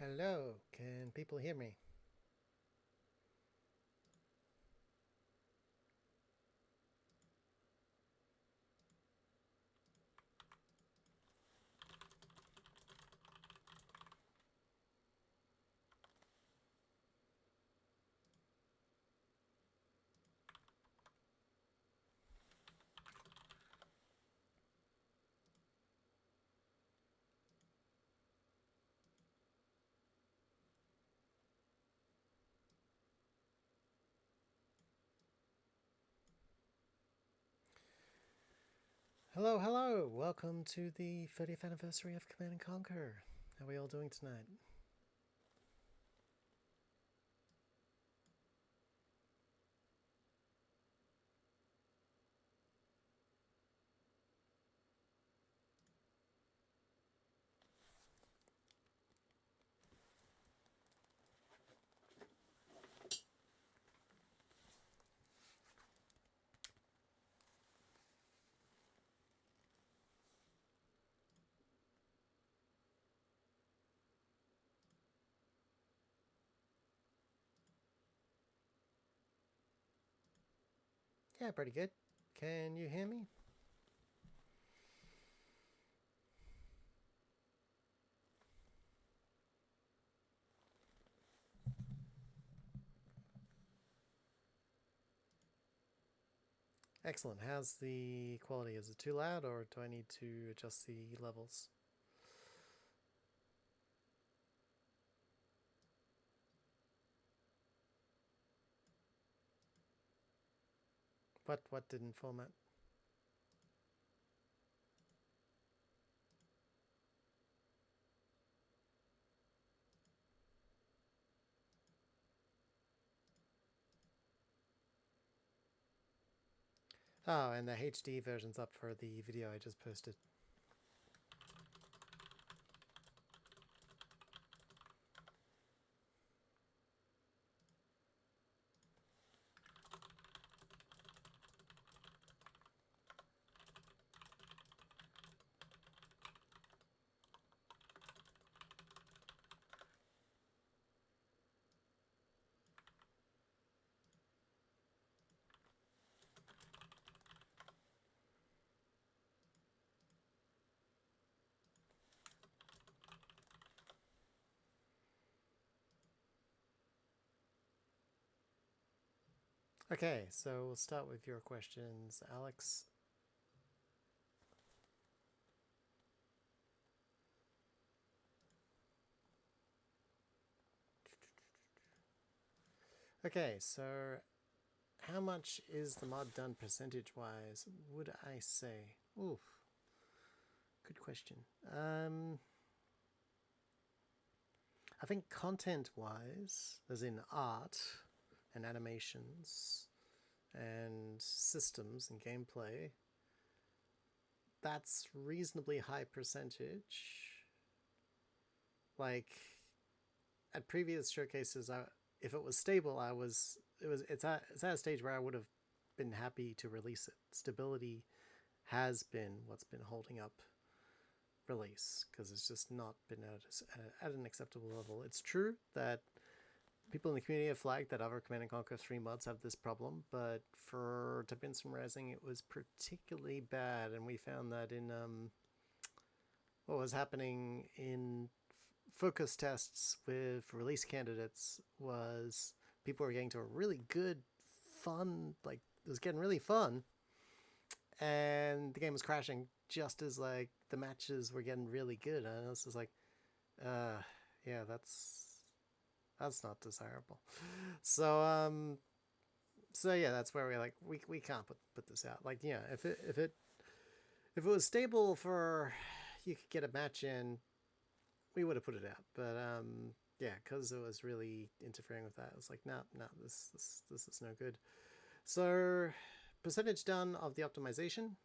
Hello, can people hear me? Hello, hello! Welcome to the 30th anniversary of Command and Conquer. How are we all doing tonight? Yeah, pretty good. Can you hear me? Excellent. How's the quality? Is it too loud or do I need to adjust the levels? What didn't format? Oh, and the HD version's up for the video I just posted. Okay, so we'll start with your questions, Alex. Okay, so how much is the mod done percentage-wise, would I say? Oof. Good question. I think content-wise, as in art and animations and systems and gameplay, that's reasonably high percentage. Like, at previous showcases, if it was stable, it's at a stage where I would have been happy to release it. Stability has been what's been holding up release because it's just not been at an acceptable level. It's true that people in the community have flagged that other Command & Conquer 3 mods have this problem, but for TSRising it was particularly bad, and we found that in what was happening in focus tests with release candidates was people were getting to a really good, fun, like, it was getting really fun, and the game was crashing just as, like, the matches were getting really good, and I was just like, yeah, that's not desirable. So so yeah, that's where we can't put this out. Like, yeah, if it was stable for you could get a match in, we would have put it out. But yeah, because it was really interfering with that, it was like, no, this is no good. So percentage done of the optimization.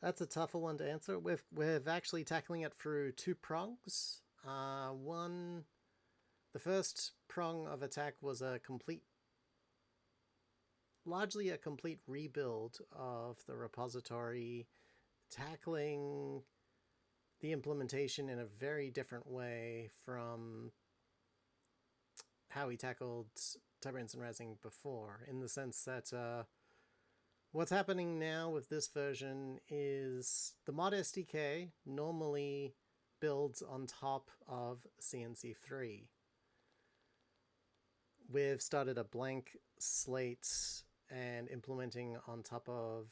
That's a tougher one to answer. We're actually tackling it through two prongs. One, the first prong of attack was largely a complete rebuild of the repository, tackling the implementation in a very different way from how we tackled Tiberian and Rising before, in the sense that what's happening now with this version is the mod SDK normally builds on top of CNC3. We've started a blank slate and implementing on top of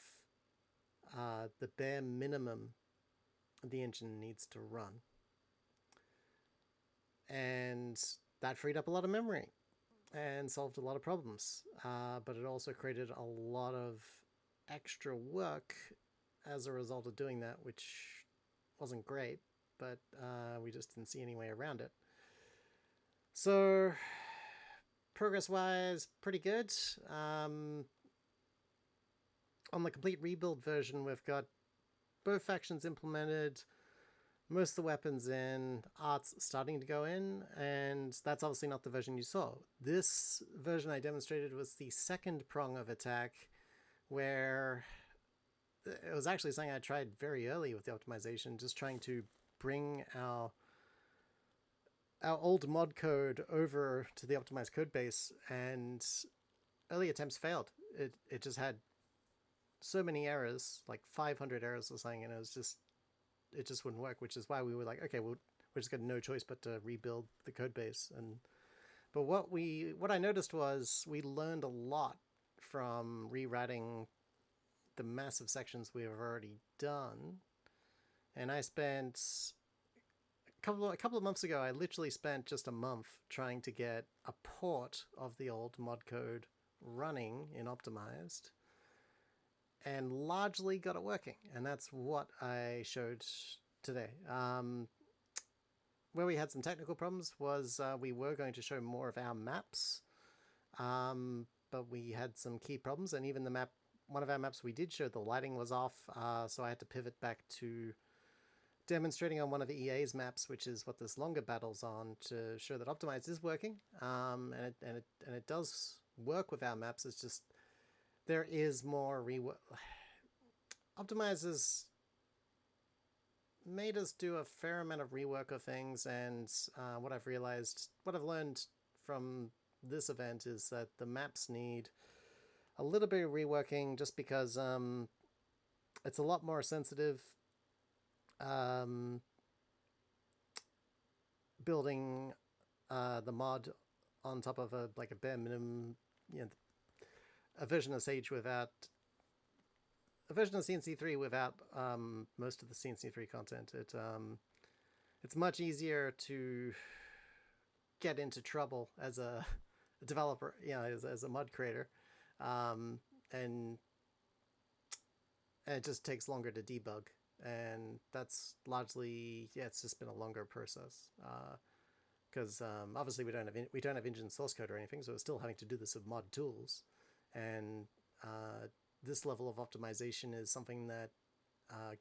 the bare minimum the engine needs to run. And that freed up a lot of memory and solved a lot of problems. But it also created a lot of extra work as a result of doing that, which wasn't great, but we just didn't see any way around it. So progress-wise, pretty good. On the complete rebuild version, we've got both factions implemented, most of the weapons in, art's starting to go in, and that's obviously not the version you saw. This version I demonstrated was the second prong of attack, where it was actually something I tried very early with the optimization, just trying to bring our old mod code over to the optimized code base, and early attempts failed. It just had so many errors, like 500 errors or something, and it just wouldn't work, which is why we were like, okay, we're just got no choice but to rebuild the code base. But what I noticed was we learned a lot from rewriting the massive sections we have already done. And I spent a couple of months ago, I literally spent just a month trying to get a port of the old mod code running in optimized, and largely got it working. And that's what I showed today. Where we had some technical problems was we were going to show more of our maps, but we had some key problems, and even one of our maps we did show, the lighting was off, so I had to pivot back to demonstrating on one of the EA's maps, which is what this longer battle's on, to show that optimized is working, and it does work with our maps. It's just there is more rework. Optimized has made us do a fair amount of rework of things, and what I've learned from this event is that the maps need a little bit of reworking, just because it's a lot more sensitive. Building the mod on top of a bare minimum, a version of Sage without a version of CNC3 without most of the CNC3 content. It's much easier to get into trouble as a developer, as a mod creator, and it just takes longer to debug. And that's largely, it's just been a longer process, because obviously we don't have engine source code or anything, so we're still having to do this with mod tools, and this level of optimization is something that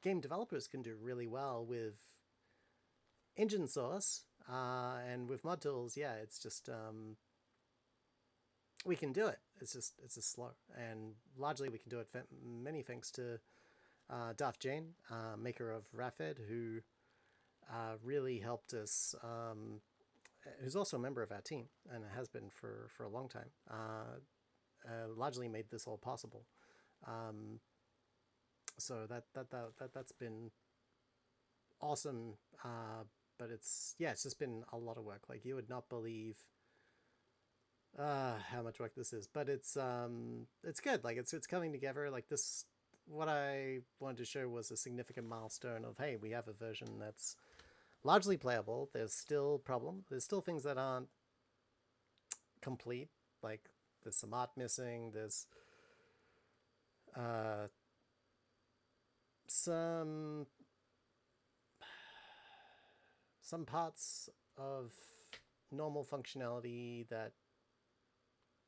game developers can do really well with engine source, and with mod tools, it's just we can do it. It's just slow, and largely we can do it many thanks to Darth Jane, maker of Rafed, who really helped us, who's also a member of our team and has been for a long time, largely made this all possible. So that's been awesome, but it's just been a lot of work. Like, you would not believe how much work this is, but it's good. Like, it's coming together. Like, this, what I wanted to show was a significant milestone of, hey, we have a version that's largely playable. There's still there's still things that aren't complete, like there's some art missing, there's some parts of normal functionality that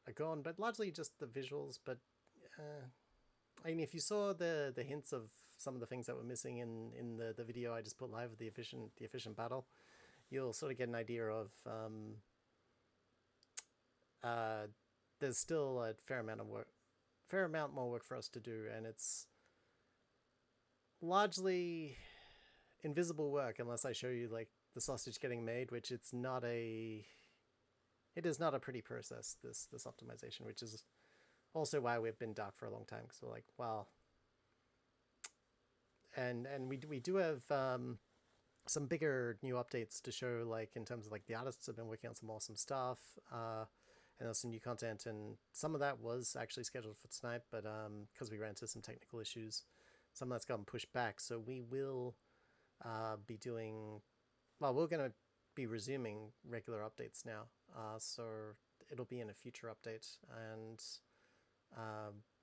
are gone, but largely just the visuals. But I mean, if you saw the hints of some of the things that were missing in the video I just put live of the efficient battle, you'll sort of get an idea of there's still a fair amount more work for us to do, and it's largely invisible work unless I show you like the sausage getting made, which it is not a pretty process, this optimization, which is also why we've been dark for a long time, because we're like, well, and we do have some bigger new updates to show, like in terms of like the artists have been working on some awesome stuff, and there's some new content, and some of that was actually scheduled for tonight, but because we ran into some technical issues, some of that's gotten pushed back. So we will be doing, well, we're going to be resuming regular updates now, so it'll be in a future update, and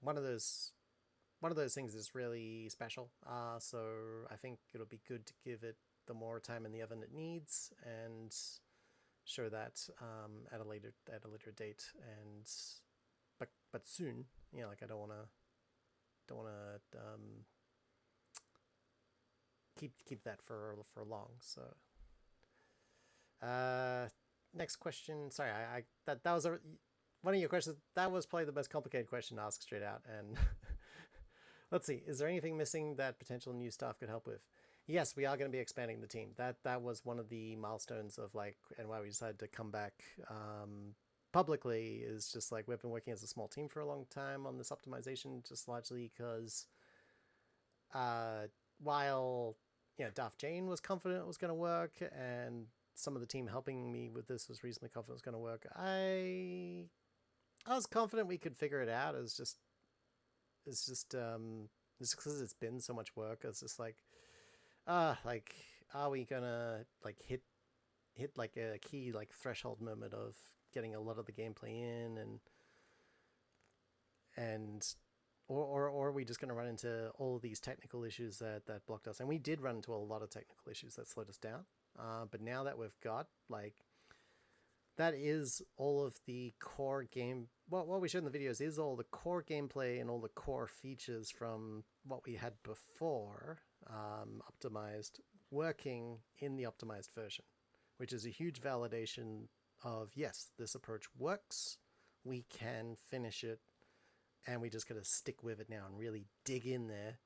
one of those things is really special, so I think it'll be good to give it the more time in the oven it needs, and show that at a later date, and but soon, you know, like I don't want to keep that for long. So next question. Sorry, I that was one of your questions. That was probably the most complicated question to ask straight out. And let's see, is there anything missing that potential new staff could help with? Yes, we are going to be expanding the team. That was one of the milestones of like, and why we decided to come back publicly, is just like we've been working as a small team for a long time on this optimization, just largely because while, you know, Daft Jane was confident it was going to work, and some of the team helping me with this was reasonably confident it was going to work, I was confident we could figure it out. It's just because it's been so much work. It's just like, like, are we gonna like hit like a key like threshold moment of getting a lot of the gameplay in, and or are we just going to run into all of these technical issues that blocked us? And we did run into a lot of technical issues that slowed us down, but now that we've got like, that is all of the core game, what we showed in the videos is all the core gameplay and all the core features from what we had before, optimized, working in the optimized version, which is a huge validation of, yes, this approach works, we can finish it, and we just got to stick with it now and really dig in there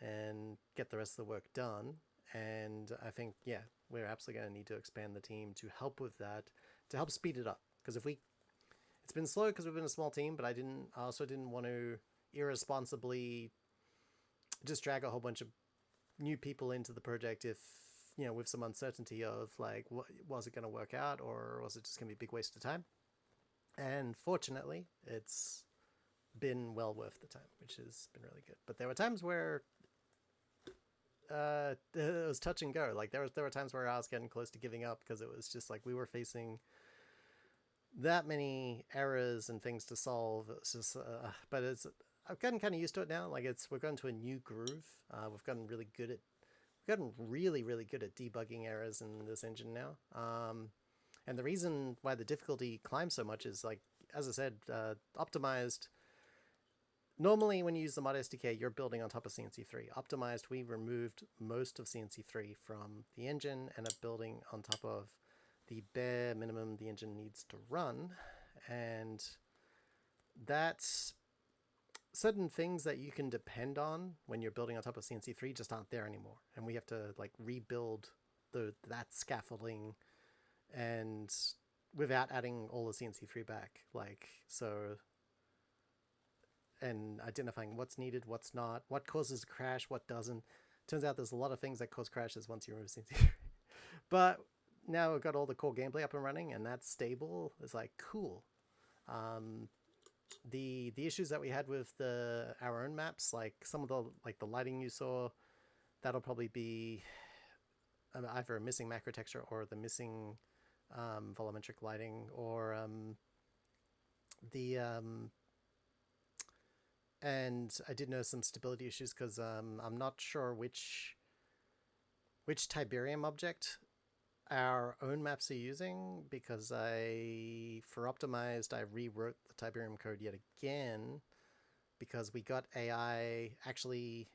and get the rest of the work done. And I think, yeah, we're absolutely going to need to expand the team to help with that, to help speed it up. Because it's been slow because we've been a small team, but I also didn't want to irresponsibly just drag a whole bunch of new people into the project if, you know, with some uncertainty of like, was it going to work out, or was it just going to be a big waste of time? And fortunately, it's been well worth the time, which has been really good. But there were times where it was touch and go. Like there were times where I was getting close to giving up, because it was just like we were facing that many errors and things to solve. It's just, but I've gotten kind of used to it now. Like we're going to a new groove. We've gotten really good at debugging errors in this engine now. And the reason why the difficulty climbs so much is, like, as I said, optimized. Normally, when you use the mod SDK, you're building on top of CNC3. Optimized, we removed most of CNC3 from the engine and are building on top of the bare minimum the engine needs to run. And that's certain things that you can depend on when you're building on top of CNC3 just aren't there anymore. And we have to like rebuild that scaffolding, and without adding all the CNC3 back. Like, so, and identifying what's needed, what's not, what causes a crash, what doesn't. Turns out there's a lot of things that cause crashes once you remove CNC3. But now we've got all the core gameplay up and running, and that's stable. It's like, cool. The issues that we had with our own maps, like some of the lighting you saw, that'll probably be either a missing macro texture or the missing volumetric lighting, or and I did know some stability issues because I'm not sure which Tiberian object our own maps are using, because for optimized, I rewrote the Tiberium code yet again, because we got AI actually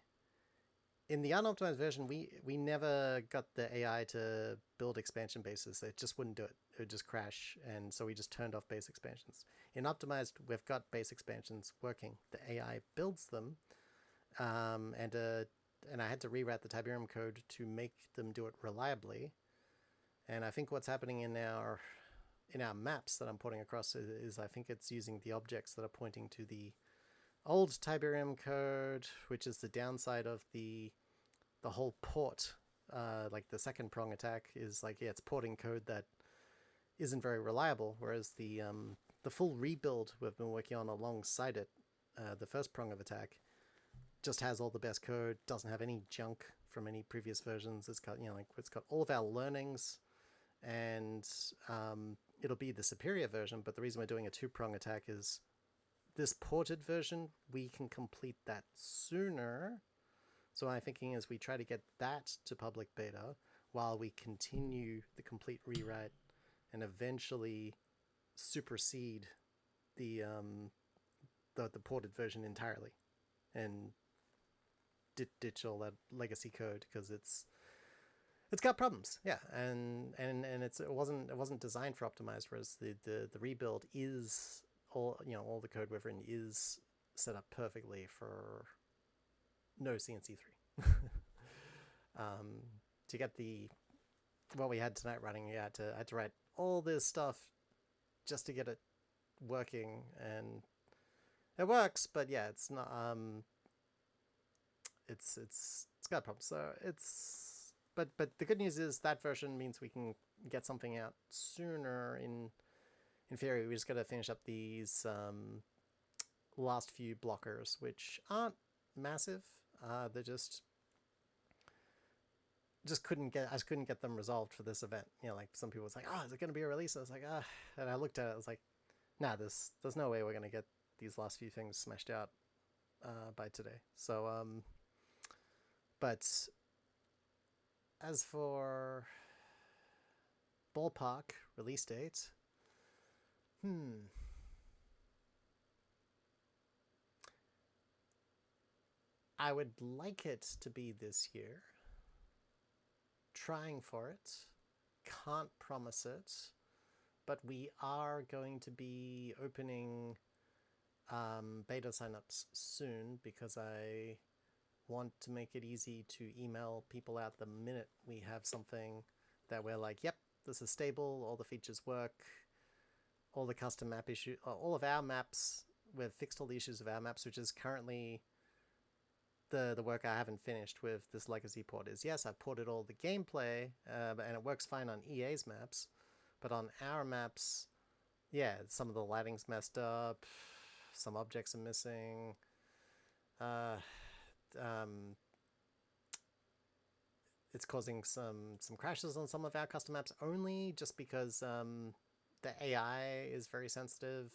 in the unoptimized version. We never got the AI to build expansion bases. It just wouldn't do it. It would just crash, and so we just turned off base expansions. In optimized, we've got base expansions working. The AI builds them, and and I had to rewrite the Tiberium code to make them do it reliably. And I think what's happening in our maps that I'm porting across is I think it's using the objects that are pointing to the old Tiberium code, which is the downside of the whole port. Like the second prong attack is like, yeah, it's porting code that isn't very reliable, whereas the full rebuild we've been working on alongside it, the first prong of attack, just has all the best code, doesn't have any junk from any previous versions. It's got, it's got all of our learnings, and it'll be the superior version. But the reason we're doing a 2-prong attack is this ported version, we can complete that sooner. So what I'm thinking is we try to get that to public beta while we continue the complete rewrite and eventually supersede the ported version entirely and ditch all that legacy code, because it's got problems. Yeah, and it wasn't designed for optimized, whereas the rebuild is all the code we've written is set up perfectly for no CNC3. To get what we had tonight running, I had to write all this stuff just to get it working, and it works, but yeah, it's not it's got problems. So but the good news is that version means we can get something out sooner. In theory, we just got to finish up these last few blockers, which aren't massive. They're just couldn't get them resolved for this event. Like some people was like, oh, is it going to be a release? I was like, and I looked at it, I was like, nah, there's no way we're going to get these last few things smashed out by today. So but as for ballpark release date, I would like it to be this year. Trying for it. Can't promise it. But we are going to be opening beta signups soon, because I want to make it easy to email people out the minute we have something that we're like, yep, this is stable, all the features work, all the custom map issues, all of our maps, we've fixed all the issues of our maps, which is currently the work I haven't finished with this legacy port. Is yes, I've ported all the gameplay, and it works fine on EA's maps, but on our maps, yeah, some of the lighting's messed up, some objects are missing, it's causing some crashes on some of our custom maps, only just because the AI is very sensitive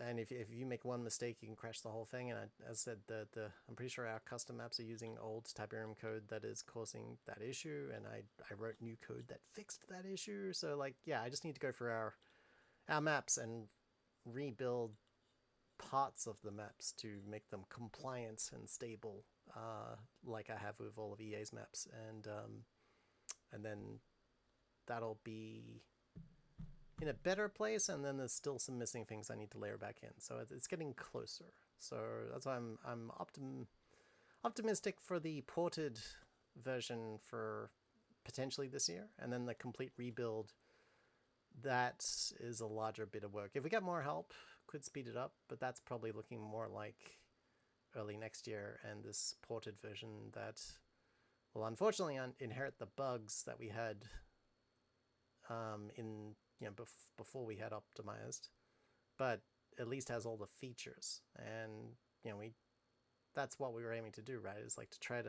and if you make one mistake, you can crash the whole thing. And as I said, I'm pretty sure our custom maps are using old Tiberium code that is causing that issue, and I wrote new code that fixed that issue. So like, yeah, I just need to go through our maps and rebuild parts of the maps to make them compliant and stable, like I have with all of EA's maps, and then that'll be in a better place. And then there's still some missing things I need to layer back in, so it's getting closer. So that's why I'm optimistic for the ported version for potentially this year, and then the complete rebuild, that is a larger bit of work. If we get more help, could speed it up, but that's probably looking more like early next year. And this ported version that will unfortunately inherit the bugs that we had in before we had optimized, but at least has all the features. And that's what we were aiming to do, right? Is like to try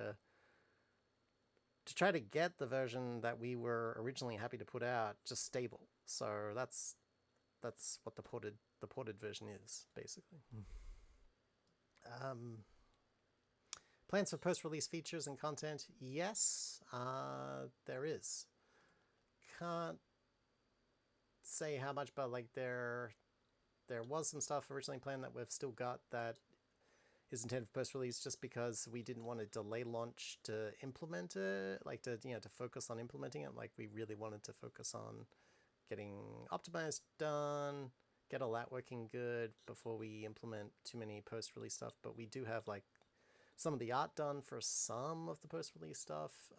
to get the version that we were originally happy to put out just stable. So that's what the ported version is, basically. Plans for post-release features and content? Yes, there is. Can't say how much, but like there was some stuff originally planned that we've still got that is intended for post-release, just because we didn't want to delay launch to implement it, like to focus on implementing it. Like we really wanted to focus on getting optimized done, get all that working good before we implement too many post-release stuff. But we do have like some of the art done for some of the post-release stuff.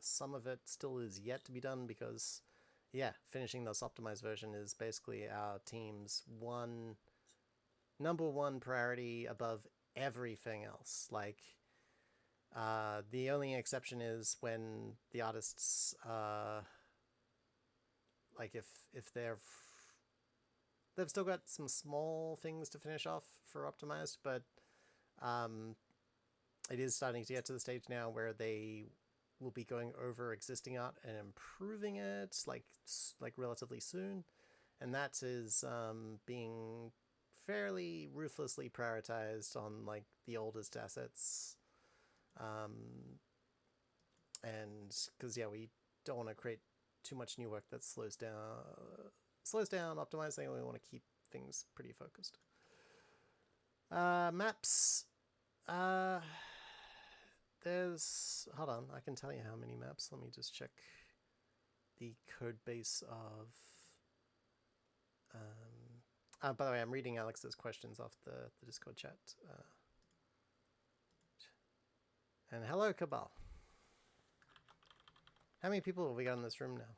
Some of it still is yet to be done because, yeah, finishing this optimized version is basically our team's number one priority above everything else. Like, the only exception is when the artists, like if they've still got some small things to finish off for optimized, but it is starting to get to the stage now where they will be going over existing art and improving it like relatively soon, and that is being fairly ruthlessly prioritized on like the oldest assets, and because we don't want to create too much new work that slows down optimizing. We want to keep things pretty focused. Maps. Hold on, I can tell you how many maps. Let me just check the code base of by the way, I'm reading Alex's questions off the Discord chat. And hello, Cabal. How many people have we got in this room now?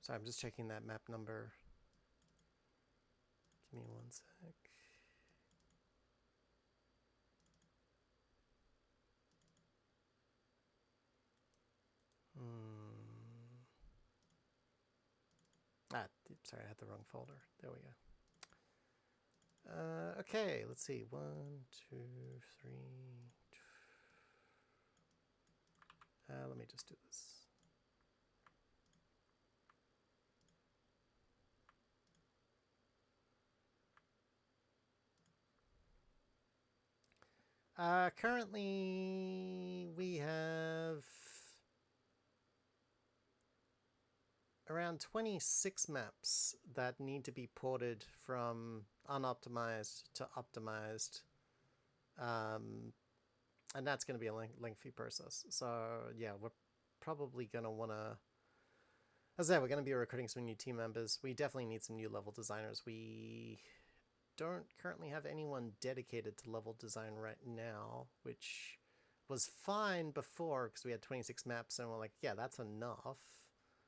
Sorry, I'm just checking that map number. Give me one sec. Sorry, I had the wrong folder. There we go. Okay, let's see. 1, 2, 3. Let me just do this. Currently, we have around 26 maps that need to be ported from unoptimized to optimized. And that's going to be a lengthy process. So, yeah, we're probably going to want to... As I said, we're going to be recruiting some new team members. We definitely need some new level designers. We don't currently have anyone dedicated to level design right now, which was fine before because we had 26 maps and we're like, yeah, that's enough.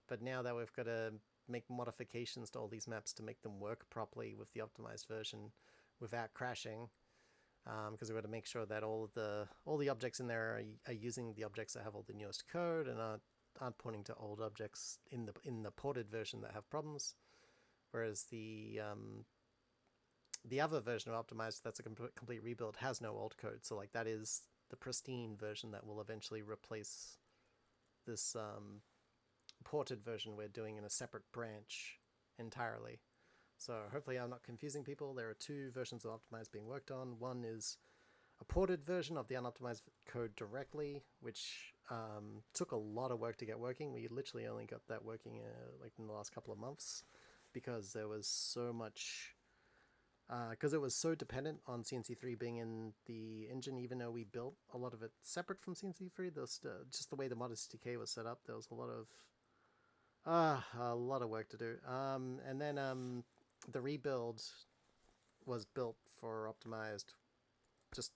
But now that we've got to make modifications to all these maps to make them work properly with the optimized version without crashing, because we've got to make sure that all the objects in there are using the objects that have all the newest code and aren't pointing to old objects in the ported version that have problems. Whereas the other version of optimized that's a complete rebuild has no old code, so like that is the pristine version that will eventually replace this ported version we're doing in a separate branch entirely. So hopefully I'm not confusing people. There are two versions of optimized being worked on. One is a ported version of the unoptimized code directly, which took a lot of work to get working. We literally only got that working like in the last couple of months because there was so much... because it was so dependent on CNC3 being in the engine, even though we built a lot of it separate from CNC3, just the way the Modest Decay was set up, there was a lot of work to do. And then the rebuild was built for optimized, just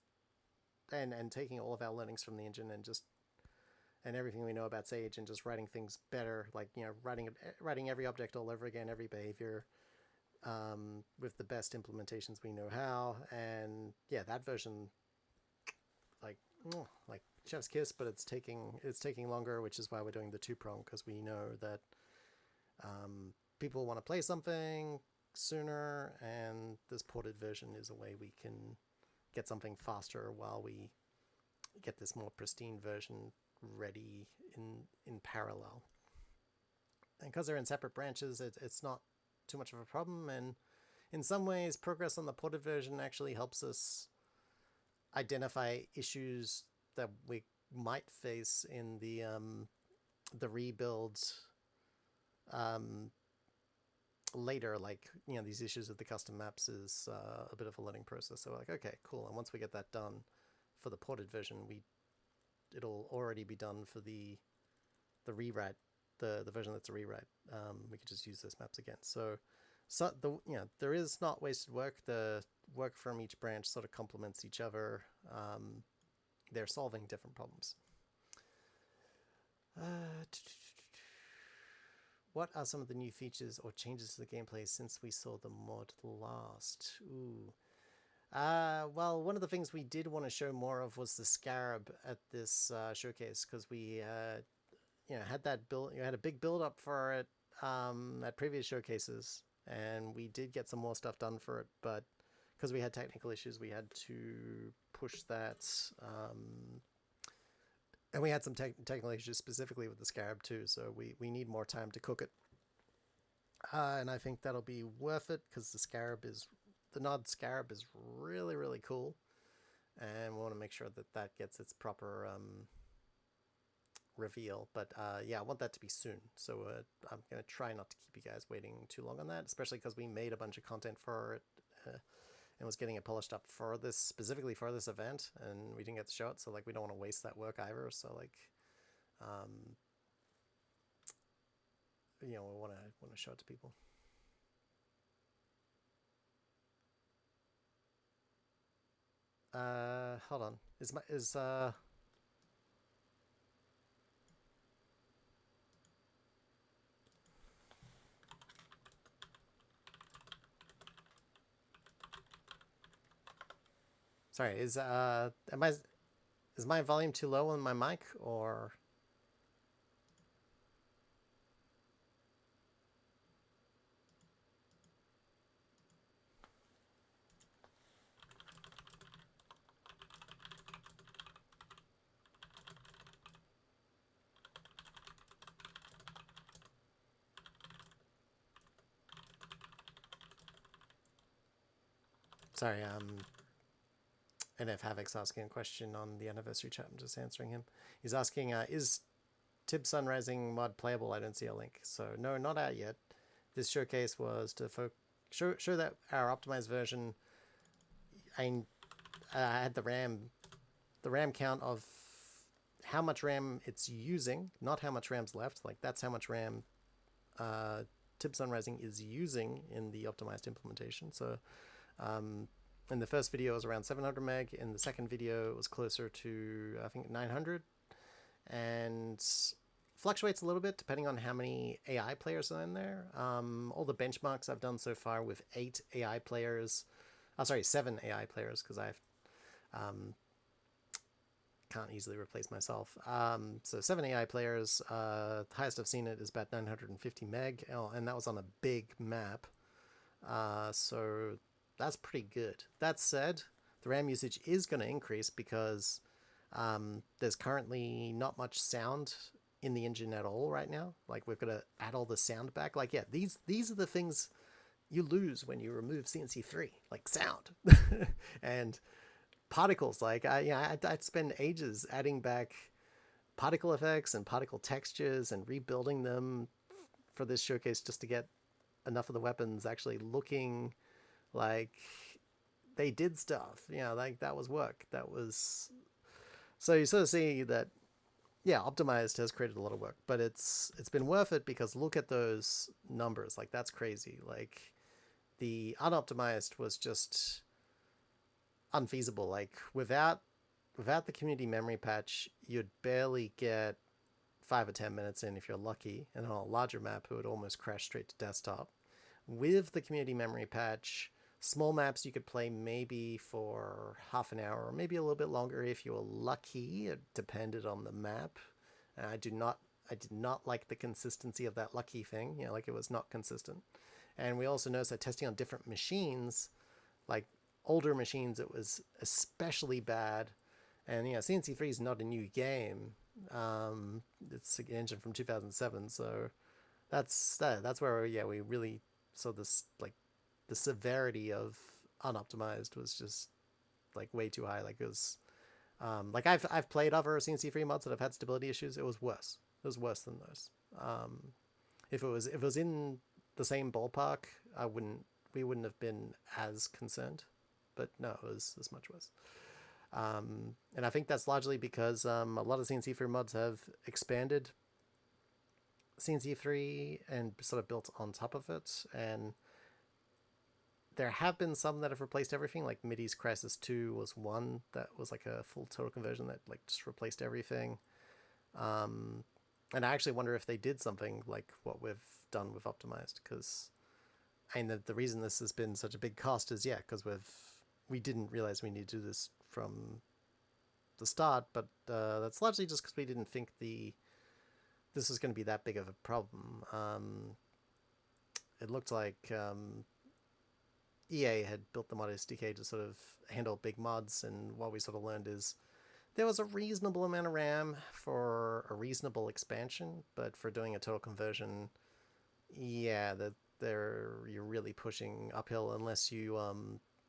and taking all of our learnings from the engine and everything we know about Sage and just writing things better, like writing every object all over again, every behavior. With the best implementations we know how, and yeah, that version, like chef's kiss, but it's taking longer, which is why we're doing the 2-prong, because we know that people want to play something sooner, and this ported version is a way we can get something faster while we get this more pristine version ready in parallel. And because they're in separate branches, it's not too much of a problem, and in some ways progress on the ported version actually helps us identify issues that we might face in the rebuild later, like these issues with the custom maps is a bit of a learning process. So we're like, okay, cool, and once we get that done for the ported version, it'll already be done for the the rewrite, the version that's a rewrite, we could just use those maps again. So there is not wasted work. The work from each branch sort of complements each other. They're solving different problems. What are some of the new features or changes to the gameplay since we saw the mod last? Ooh. Well, one of the things we did want to show more of was the Scarab at this showcase, because we had that build, had a big build up for it at previous showcases, and we did get some more stuff done for it, but because we had technical issues, we had to push that. And we had some technical issues specifically with the Scarab too, so we need more time to cook it. And I think that'll be worth it, because the Nod Scarab is really, really cool. And we want to make sure that gets its proper reveal. But yeah, I want that to be soon. So I'm going to try not to keep you guys waiting too long on that, especially because we made a bunch of content for it and was getting it polished up for this, specifically for this event, and we didn't get to show it. So like, we don't want to waste that work either. So like, we want to show it to people. Hold on. Sorry, is my volume too low on my mic, or? Sorry, and if Havoc's asking a question on the anniversary chat, I'm just answering him. He's asking, is TSRising mod playable? I don't see a link. So no, not out yet. This showcase was to show that our optimized version. I had the RAM count of how much RAM it's using, not how much RAM's left. Like, that's how much RAM TSRising is using in the optimized implementation. So in the first video it was around 700 meg. In the second video it was closer to, I think, 900, and fluctuates a little bit depending on how many AI players are in there. All the benchmarks I've done so far with 7 AI players, because I've can't easily replace myself. So 7 AI players, the highest I've seen it is about 950 meg, and that was on a big map. So that's pretty good. That said, the RAM usage is going to increase because there's currently not much sound in the engine at all right now. Like, we've got to add all the sound back. Like, yeah, these are the things you lose when you remove CNC3, like sound and particles. Like, I'd spend ages adding back particle effects and particle textures and rebuilding them for this showcase just to get enough of the weapons actually looking like they did stuff. Like, that was work. So you sort of see that, yeah, optimized has created a lot of work, but it's been worth it, because look at those numbers. Like, that's crazy. Like, the unoptimized was just unfeasible. Like, without the community memory patch, you'd barely get 5 or 10 minutes in if you're lucky, and on a larger map it would almost crash straight to desktop. With the community memory patch, small maps you could play maybe for half an hour, or maybe a little bit longer if you were lucky. It depended on the map. And I did not like the consistency of that lucky thing. Like, it was not consistent. And we also noticed that testing on different machines, like older machines, it was especially bad. And CNC3 is not a new game. It's an engine from 2007, so that's where we really saw this, like, the severity of unoptimized was just like way too high. Like, it was like, I've played other CNC3 mods that have had stability issues. It was worse. It was worse than those. If it was in the same ballpark, we wouldn't have been as concerned. But no, it was much worse. And I think that's largely because a lot of CNC3 mods have expanded CNC3 and sort of built on top of it. And there have been some that have replaced everything, like MIDI's Crisis 2 was one that was like a full total conversion that like just replaced everything. And I actually wonder if they did something like what we've done with Optimized, because I mean the reason this has been such a big cost is because we didn't realize we needed to do this from the start, but that's largely just because we didn't think this was going to be that big of a problem. It looked like EA had built the mod SDK to sort of handle big mods, and what we sort of learned is there was a reasonable amount of RAM for a reasonable expansion, but for doing a total conversion, you're really pushing uphill unless you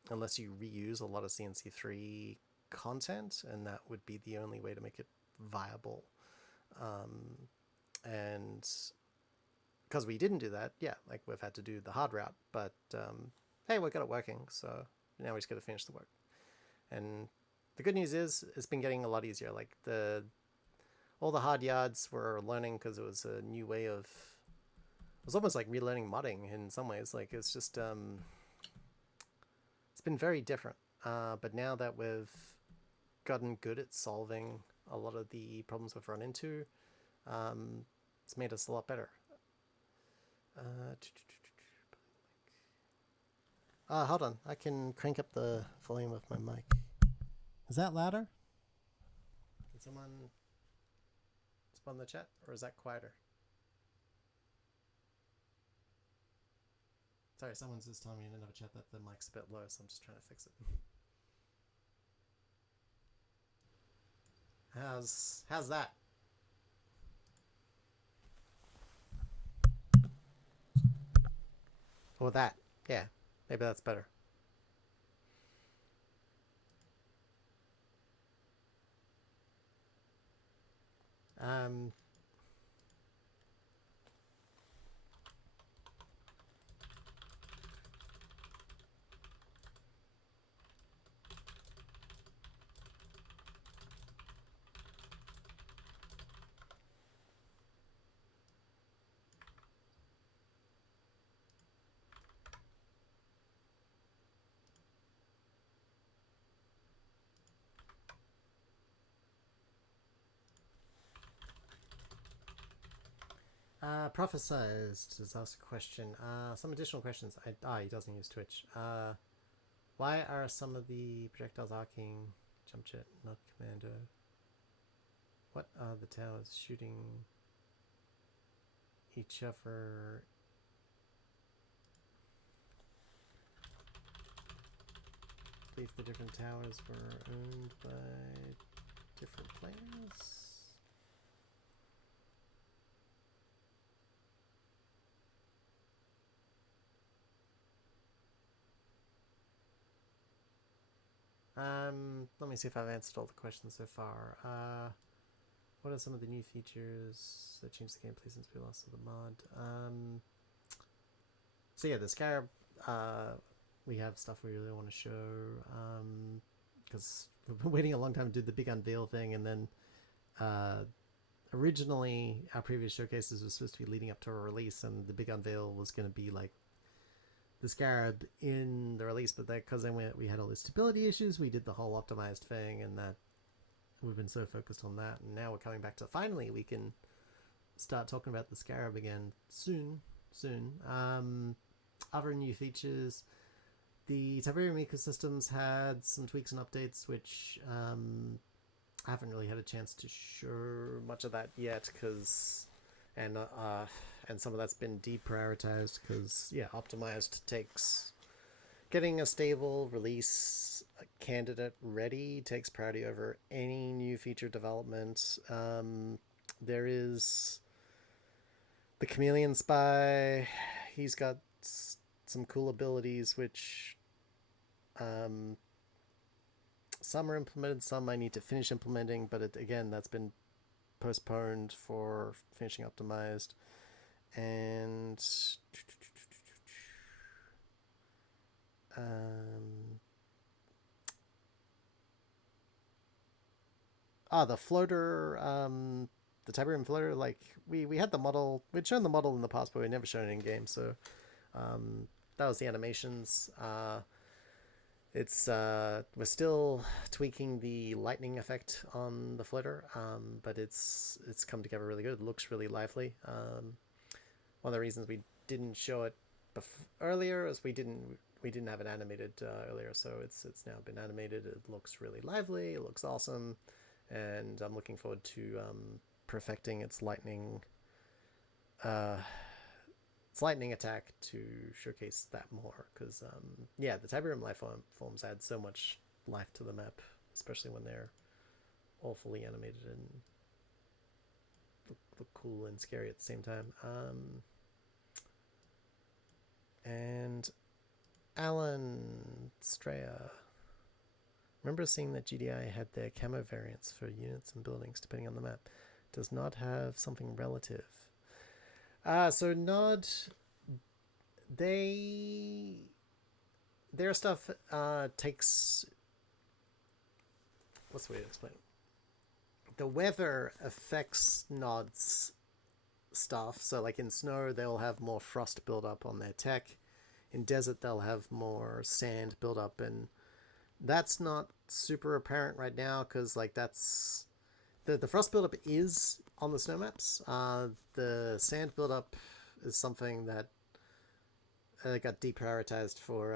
reuse a lot of CNC3 content, and that would be the only way to make it viable. And because we didn't do that, like we've had to do the hard route, but hey, we got it working, so now we just got to finish the work. And the good news is it's been getting a lot easier. Like all the hard yards were learning because it was a new way of. It was almost like relearning modding in some ways. Like it's just it's been very different. But now that we've gotten good at solving a lot of the problems we've run into, it's made us a lot better. Hold on. I can crank up the volume of my mic. Is that louder? Can someone respond in the chat, or is that quieter? Sorry, someone's just telling me in another chat that the mic's a bit low, so I'm just trying to fix it. How's that? Or that? Yeah, maybe that's better. Prophesized has asked a question. Some additional questions. He doesn't use Twitch. Why are some of the projectiles arcing jump jet, not commando? What are the towers shooting each other? I believe the different towers were owned by different players. Let me see if I've answered all the questions so far. What are some of the new features that change the gameplay since we lost the mod? So yeah, the Scarab, we have stuff we really want to show, because we've been waiting a long time to do the big unveil thing, and then originally our previous showcases were supposed to be leading up to a release, and the big unveil was going to be like the Scarab in the release, but because then we had all the stability issues, we did the whole optimized thing, and that we've been so focused on that, and now we're coming back to finally we can start talking about the Scarab again soon. Other new features, the Tiberian ecosystems had some tweaks and updates, which I haven't really had a chance to show much of that yet, because and some of that's been deprioritized because optimized takes getting a stable release candidate ready takes priority over any new feature development. There is the Chameleon Spy. He's got some cool abilities which some are implemented, some I need to finish implementing, but again that's been postponed for finishing optimized. And the floater the Tiberian floater, like we had the model, we'd shown the model in the past, but we'd never shown it in game. So that was the animations. It's we're still tweaking the lightning effect on the floater, but it's come together really good. It looks really lively. One of the reasons we didn't show it earlier is we didn't have it animated earlier, so it's now been animated. It looks really lively. It looks awesome, and I'm looking forward to perfecting its lightning attack to showcase that more, because yeah, the Tiberium life forms add so much life to the map, especially when they're all fully animated and look cool and scary at the same time. And Alan Straya, remember seeing that GDI had their camo variants for units and buildings depending on the map. Does not have something relative. So Nod, their stuff takes, what's the way to explain it? The weather affects Nod's stuff. So like in snow, they'll have more frost buildup on their tech. In desert, they'll have more sand buildup, and that's not super apparent right now because like that's the frost buildup is on the snow maps. The sand buildup is something that got deprioritized for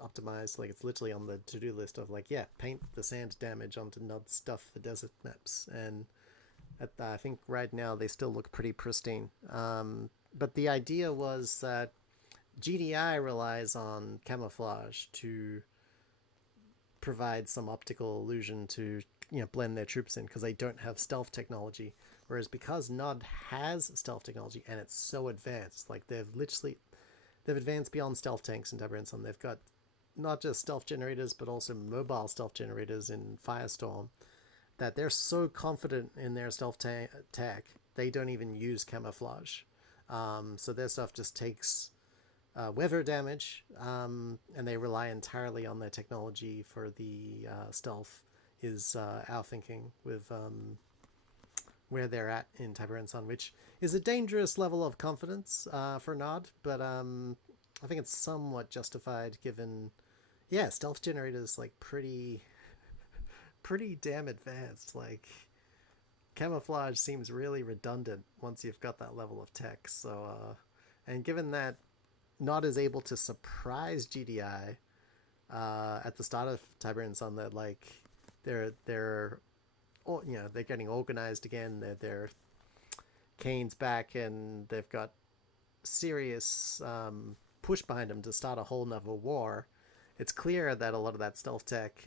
optimized. Like it's literally on the to-do list of like, yeah, paint the sand damage onto Nod stuff for desert maps. And I think right now they still look pretty pristine. But the idea was that GDI relies on camouflage to provide some optical illusion to blend their troops in because they don't have stealth technology. Whereas because Nod has stealth technology and it's so advanced, like they've advanced beyond stealth tanks in Tiberian Sun. They've got not just stealth generators but also mobile stealth generators in Firestorm, that they're so confident in their stealth tech they don't even use camouflage. So their stuff just takes weather damage, and they rely entirely on their technology for the stealth, is our thinking with where they're at in Tiberian Sun, which is a dangerous level of confidence for Nod, but I think it's somewhat justified given, yeah, stealth generators like pretty damn advanced. Like camouflage seems really redundant once you've got that level of tech. So and given that Nod is able to surprise GDI at the start of Tiberian Sun, that like they're getting organized again. They're Kane's back, and they've got serious push behind them to start a whole nother war. It's clear that a lot of that stealth tech,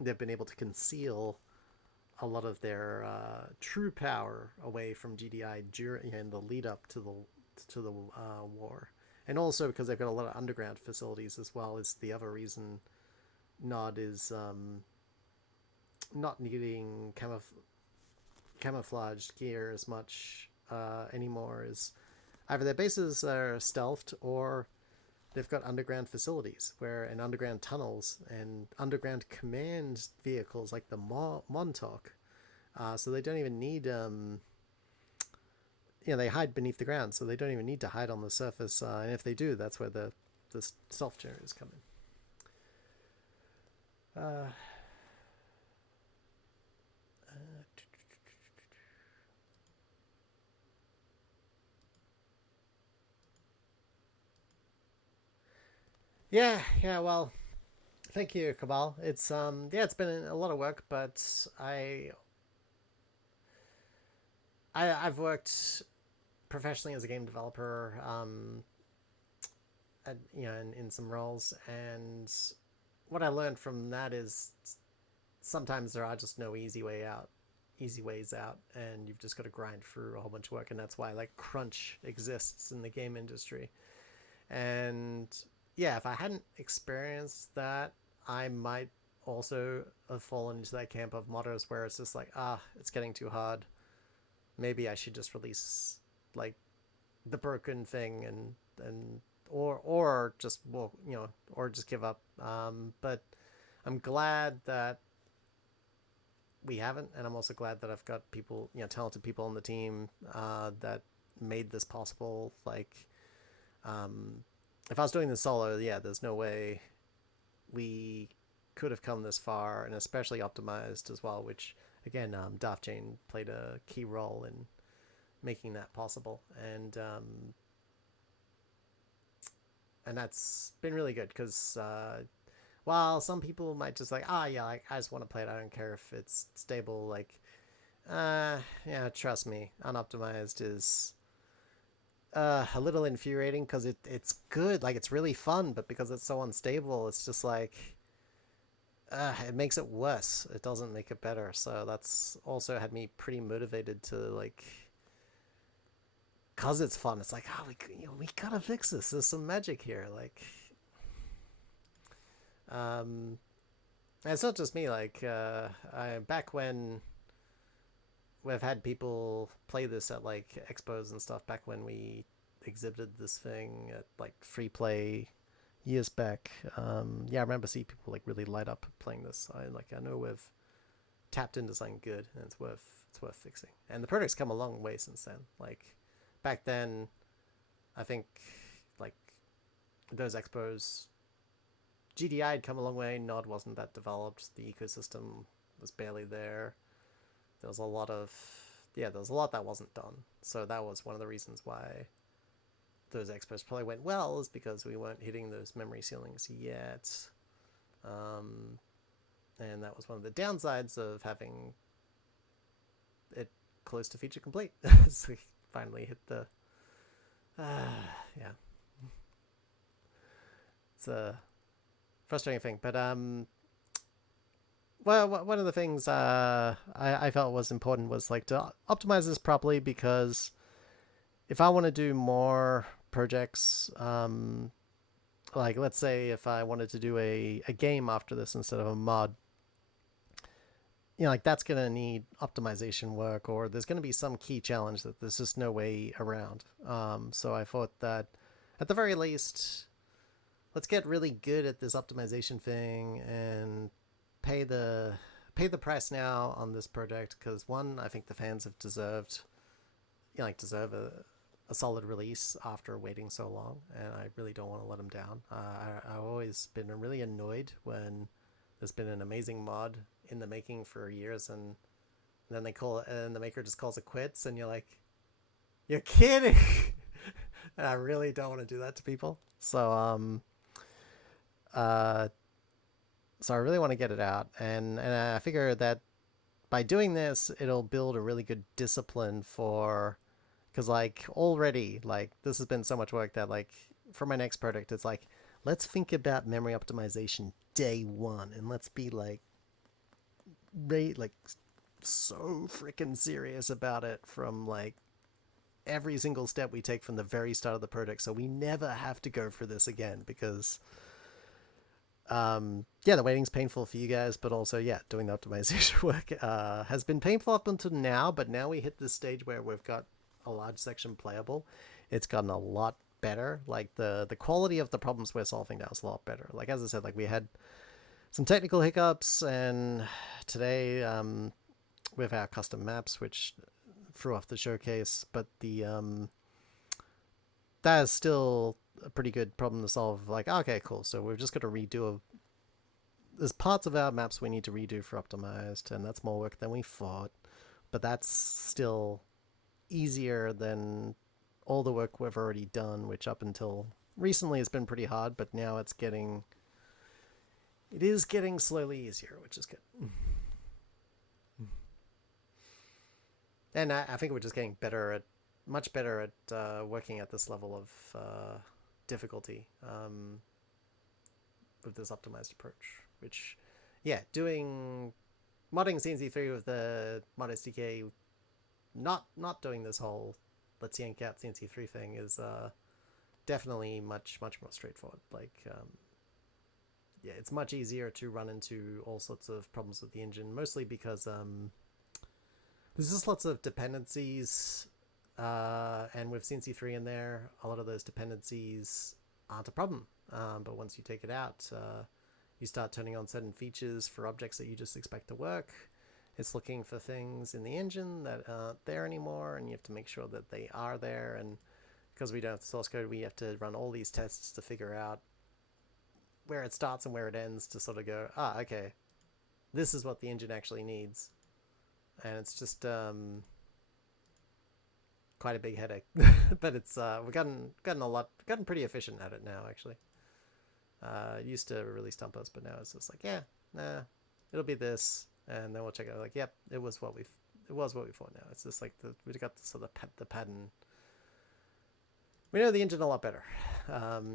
they've been able to conceal a lot of their true power away from GDI during in the lead up to the war. And also because they've got a lot of underground facilities as well is the other reason Nod is not needing camouflaged gear as much anymore. Is either their bases are stealthed or they've got underground facilities and underground tunnels and underground command vehicles like the Montauk. So they don't even need... they hide beneath the ground, so they don't even need to hide on the surface. And if they do, that's where the stealth generators come in. Yeah, well, thank you, Cabal. It's it's been a lot of work, but I've worked professionally as a game developer, in some roles, and what I learned from that is sometimes there are just no easy ways out, and you've just got to grind through a whole bunch of work, and that's why like crunch exists in the game industry. And yeah, if I hadn't experienced that, I might also have fallen into that camp of modders where it's just like, it's getting too hard. Maybe I should just release like the broken thing or just or just give up. But I'm glad that we haven't, and I'm also glad that I've got people, talented people on the team that made this possible. Like, if I was doing this solo, yeah, there's no way we could have come this far, and especially optimized as well, which again, Daft Jane played a key role in making that possible, and that's been really good because while some people might just like, yeah, like, I just want to play it, I don't care if it's stable, like, yeah, trust me, unoptimized is a little infuriating because it's good, like it's really fun, but because it's so unstable, it's just like it makes it worse. It doesn't make it better. So that's also had me pretty motivated to like, cause it's fun. It's like, we gotta fix this. There's some magic here. Like, and it's not just me. Like, back when we've had people play this at like expos and stuff. Back when we exhibited this thing at like free play years back. Yeah, I remember seeing people like really light up playing this. I know we've tapped into something good, and it's worth fixing. And the product's come a long way since then. Like back then, I think like those expos, GDI had come a long way. Nod wasn't that developed. The ecosystem was barely there. There was a lot that wasn't done. So that was one of the reasons why those expos probably went well, is because we weren't hitting those memory ceilings yet. And that was one of the downsides of having it close to feature complete. So we finally hit the yeah, it's a frustrating thing, but well, one of the things I felt was important was like to optimize this properly, because if I want to do more projects, like let's say if I wanted to do a game after this instead of a mod, like that's going to need optimization work, or there's going to be some key challenge that there's just no way around. So I thought that at the very least, let's get really good at this optimization thing and pay the price now on this project, because one, I think the fans have deserve a solid release after waiting so long, and I really don't want to let them down. I've always been really annoyed when there's been an amazing mod in the making for years, and then they call it, and the maker just calls it quits, and you're like, you're kidding. And I really don't want to do that to people. So so I really want to get it out, and I figure that by doing this, it'll build a really good discipline for, because like already, like this has been so much work that like for my next project, it's like, let's think about memory optimization day one, and let's be like so freaking serious about it from like every single step we take from the very start of the project, so we never have to go through this again. Because the waiting's painful for you guys, but also doing the optimization work has been painful up until now, but now we hit this stage where we've got a large section playable. It's gotten a lot better. Like the quality of the problems we're solving now is a lot better. Like as I said, like we had some technical hiccups, and today with our custom maps, which threw off the showcase, but that is still a pretty good problem to solve. Like, okay, cool, so we've just got to redo there's parts of our maps we need to redo for optimized, and that's more work than we thought, but that's still easier than all the work we've already done, which up until recently has been pretty hard, but now it is getting slowly easier, which is good. And I think we're just getting much better at working at this level of difficulty with this optimized approach. Which, doing modding CNC3 with the mod SDK, not doing this whole let's yank out CNC3 thing is definitely much more straightforward. Like, it's much easier to run into all sorts of problems with the engine, mostly because there's just lots of dependencies, and with CNC3 in there, a lot of those dependencies aren't a problem. But once you take it out, you start turning on certain features for objects that you just expect to work, It's looking for things in the engine that aren't there anymore, and you have to make sure that they are there. And because we don't have the source code, we have to run all these tests to figure out where it starts and where it ends to sort of go, okay, this is what the engine actually needs. And it's just quite a big headache. But it's we've gotten pretty efficient at it now, actually. It used to really stump us, but now it's just like, yeah, nah, it'll be this, and then we'll check it out. Like, yep, it was what we thought. Now it's just like we got the pattern. We know the engine a lot better,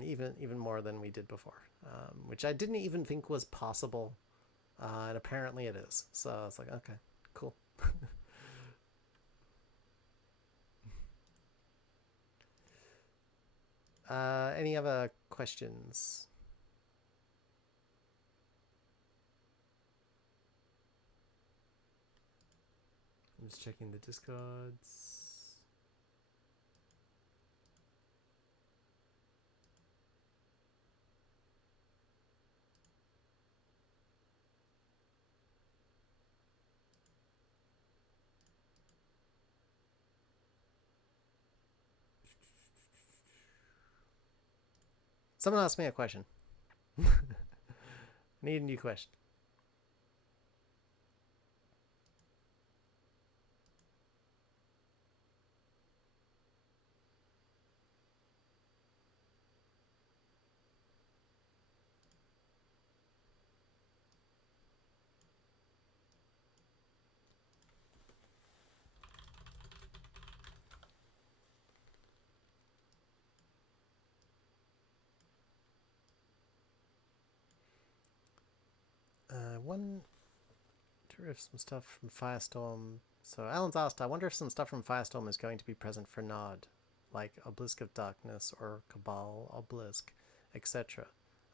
even more than we did before, which I didn't even think was possible, and apparently it is. So it's like, okay, cool. Any other questions? I'm just checking the Discords. Someone asked me a question. Need a new question. Wonder if some stuff from Firestorm. So Alan's asked, I wonder if some stuff from Firestorm is going to be present for Nod, like Obelisk of Darkness or Cabal Obelisk, etc.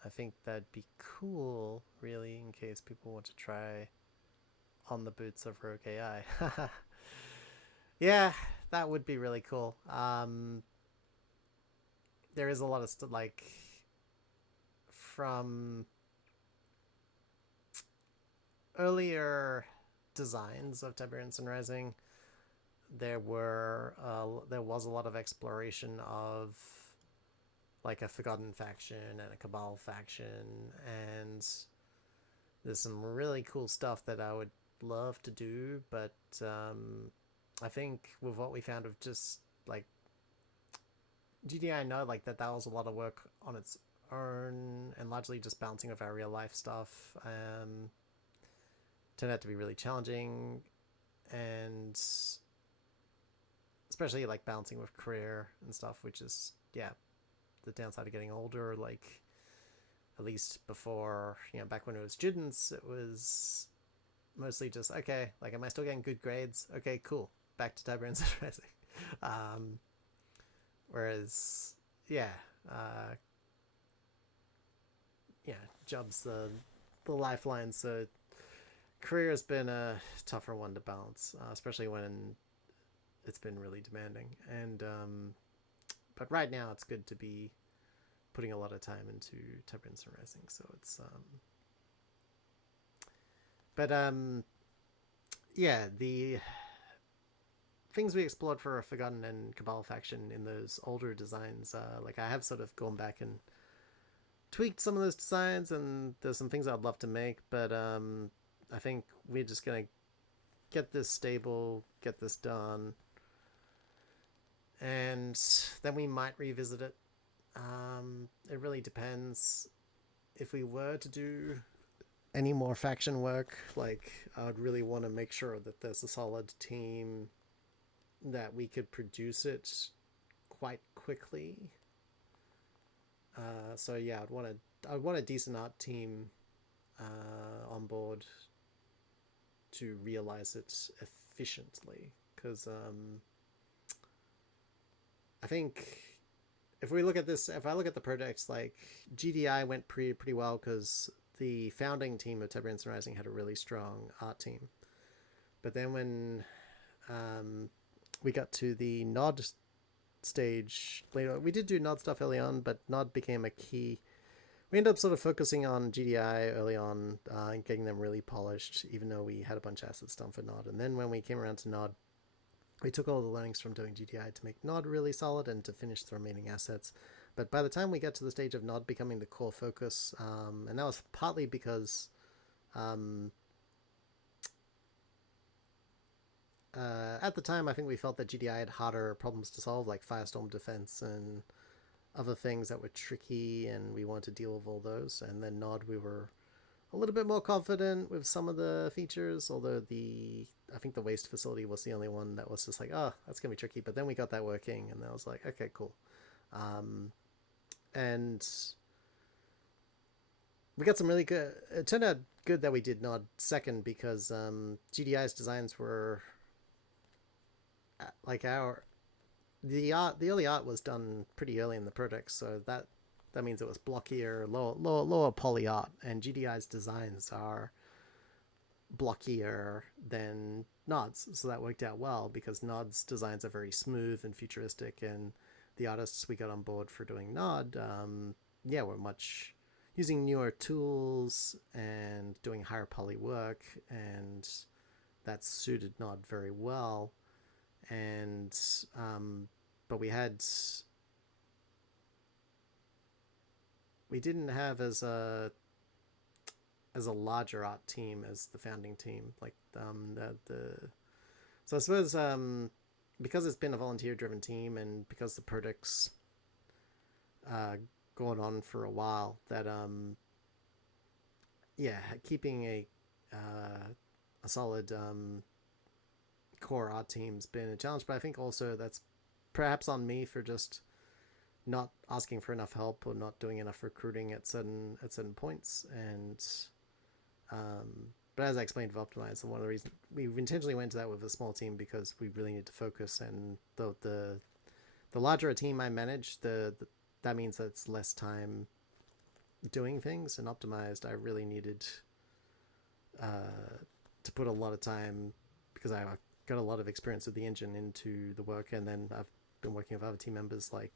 I think that'd be cool, really, in case people want to try on the boots of Rogue AI. Yeah, that would be really cool. There is a lot of stuff, like, from earlier designs of Tiberian Rising, there was a lot of exploration of like a Forgotten faction and a Cabal faction, and there's some really cool stuff that I would love to do, but I think with what we found of just like GDI, know like that was a lot of work on its own and largely just balancing with our real life stuff. Turned out to be really challenging, and especially like balancing with career and stuff, which is the downside of getting older. Like, at least before, back when it was students, it was mostly just, okay, like, am I still getting good grades? Okay, cool, back to Tiberian Rising. Whereas jobs the lifeline, so career has been a tougher one to balance, especially when it's been really demanding. And but right now it's good to be putting a lot of time into Tiberian Rising. So it's the things we explored for a Forgotten and Cabal faction in those older designs, like I have sort of gone back and tweaked some of those designs, and there's some things I'd love to make, but I think we're just gonna get this stable, get this done, and then we might revisit it. It really depends. If we were to do any more faction work, like, I would really want to make sure that there's a solid team that we could produce it quite quickly. So yeah, I'd want a decent art team on board to realize it efficiently, because I think if I look at the projects, like GDI went pretty well because the founding team of Tiberian Rising had a really strong art team. But then when we got to the Nod stage later, we did do Nod stuff early on, but Nod became a key we ended up sort of focusing on GDI early on, and getting them really polished, even though we had a bunch of assets done for Nod. And then when we came around to Nod, we took all the learnings from doing GDI to make Nod really solid and to finish the remaining assets. But by the time we got to the stage of Nod becoming the core focus, and that was partly because at the time I think we felt that GDI had harder problems to solve, like Firestorm defense and other things that were tricky, and we wanted to deal with all those. And then Nod, we were a little bit more confident with some of the features, although I think the waste facility was the only one that was just like, oh, that's gonna be tricky. But then we got that working, and I was like, okay, cool. And we got some really good. It turned out good that we did Nod second, because GDI's designs were like the early art was done pretty early in the project, so that means it was blockier, lower poly art, and GDI's designs are blockier than Nod's, so that worked out well because Nod's designs are very smooth and futuristic, and the artists we got on board for doing Nod, were much using newer tools and doing higher poly work, and that suited Nod very well. And but we didn't have as a larger art team as the founding team, like so I suppose because it's been a volunteer driven team, and because the project's going on for a while, that keeping a solid core art team's been a challenge. But I think also that's perhaps on me for just not asking for enough help or not doing enough recruiting at certain points. And but as I explained with Optimize, one of the reasons we intentionally went to that with a small team, because we really need to focus. And the larger a team I manage, that means that it's less time doing things. And Optimized, I really needed to put a lot of time, because I got a lot of experience with the engine, into the work. And then I've been working with other team members like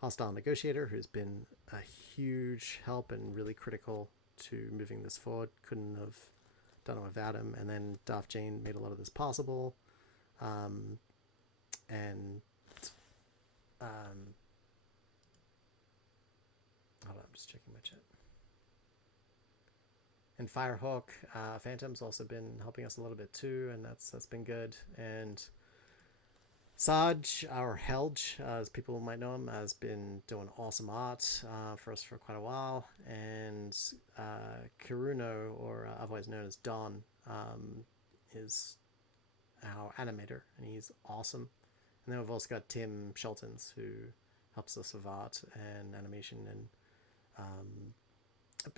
Hostile Negotiator, who's been a huge help and really critical to moving this forward. Couldn't have done it without him. And then Darth Jane made a lot of this possible. And hold on, I'm just checking my chat. And Firehawk, Phantom's also been helping us a little bit too, and that's been good. And Saj, our Helge, as people might know him, has been doing awesome art for us for quite a while. And Kiruno, or otherwise known as Don, is our animator, and he's awesome. And then we've also got Tim Sheltons, who helps us with art and animation and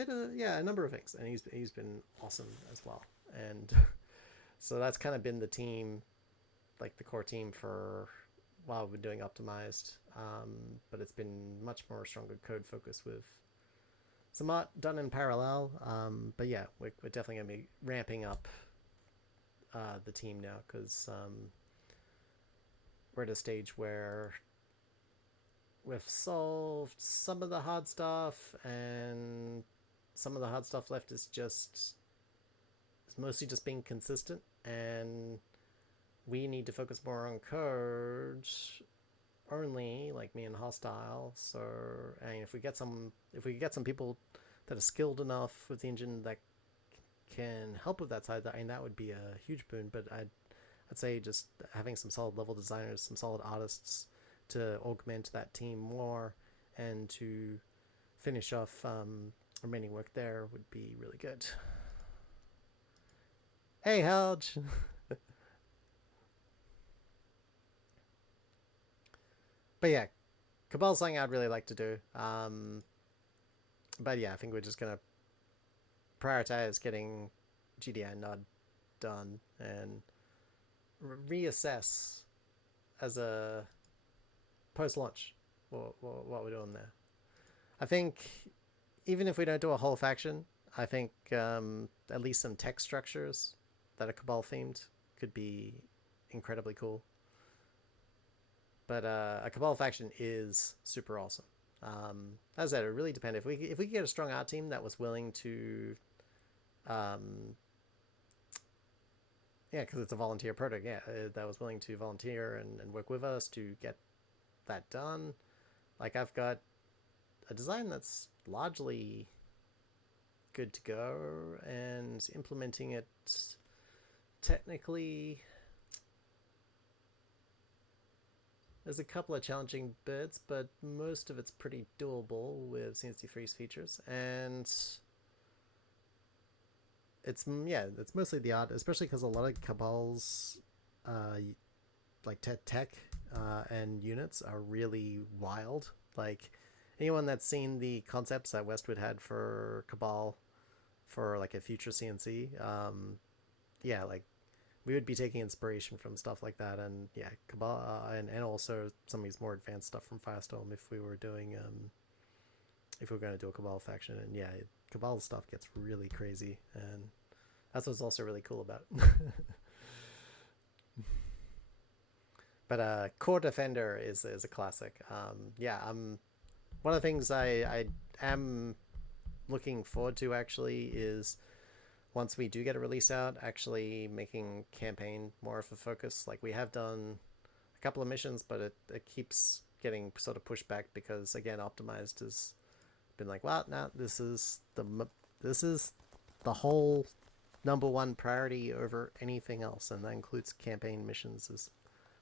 a number of things. And he's been awesome as well. And so that's kind of been the team, like the core team, for while we've been doing Optimized. But it's been much more stronger code focus with some art done in parallel. But yeah, we're definitely going to be ramping up the team now, because we're at a stage where we've solved some of the hard stuff, and some of the hard stuff left is mostly just being consistent, and we need to focus more on code only, like me and Hostile. So, and if we get some people that are skilled enough with the engine that can help with that side, that would be a huge boon. But I'd say just having some solid level designers, some solid artists to augment that team more, and to finish off remaining work there, would be really good. Hey, Helge! But yeah, Cabal's something I'd really like to do. But yeah, I think we're just going to prioritize getting GDI Nod done, and reassess as a post-launch what we're doing there. I think even if we don't do a whole faction, I think at least some text structures that are Cabal themed could be incredibly cool. But a Cabal faction is super awesome. As I said, it really depends. If we could get a strong art team that was willing to, um, yeah, because it's a volunteer project, yeah, that was willing to volunteer and work with us to get that done. Like I've got a design that's largely good to go, and implementing it technically, there's a couple of challenging bits, but most of it's pretty doable with CNC freeze features, and it's mostly the art, especially because a lot of Cabal's like tech and units are really wild. Like anyone that's seen the concepts that Westwood had for Cabal for like a future CNC, yeah, like we would be taking inspiration from stuff like that, and yeah, Cabal, and also some of these more advanced stuff from Firestorm if we were doing if we were going to do a Cabal faction. And yeah, Cabal stuff gets really crazy, and that's what's also really cool about it. But Core Defender is a classic. Yeah, one of the things I am looking forward to actually is once we do get a release out, actually making campaign more of a focus. Like we have done a couple of missions, but it keeps getting sort of pushed back because again, Optimized has been like, well, no, this is the whole #1 priority over anything else, and that includes campaign missions as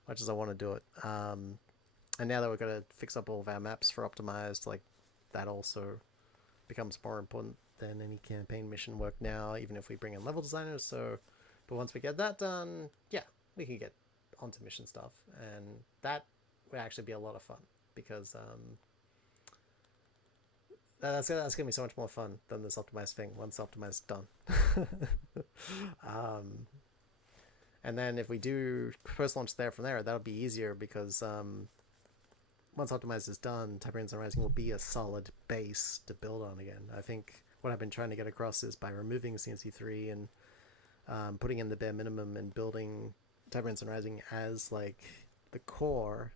much as I want to do it. And now that we're going to fix up all of our maps for Optimized, like that also becomes more important than any campaign mission work now, even if we bring in level designers. So, but once we get that done, yeah, we can get onto mission stuff, and that would actually be a lot of fun because that's gonna be so much more fun than this Optimized thing once Optimized done. And then if we do first launch there from there, that'll be easier because once Optimized is done, Tiberian Rising will be a solid base to build on again. I think what I've been trying to get across is by removing CNC3 and putting in the bare minimum and building Tiberian Rising as like the core,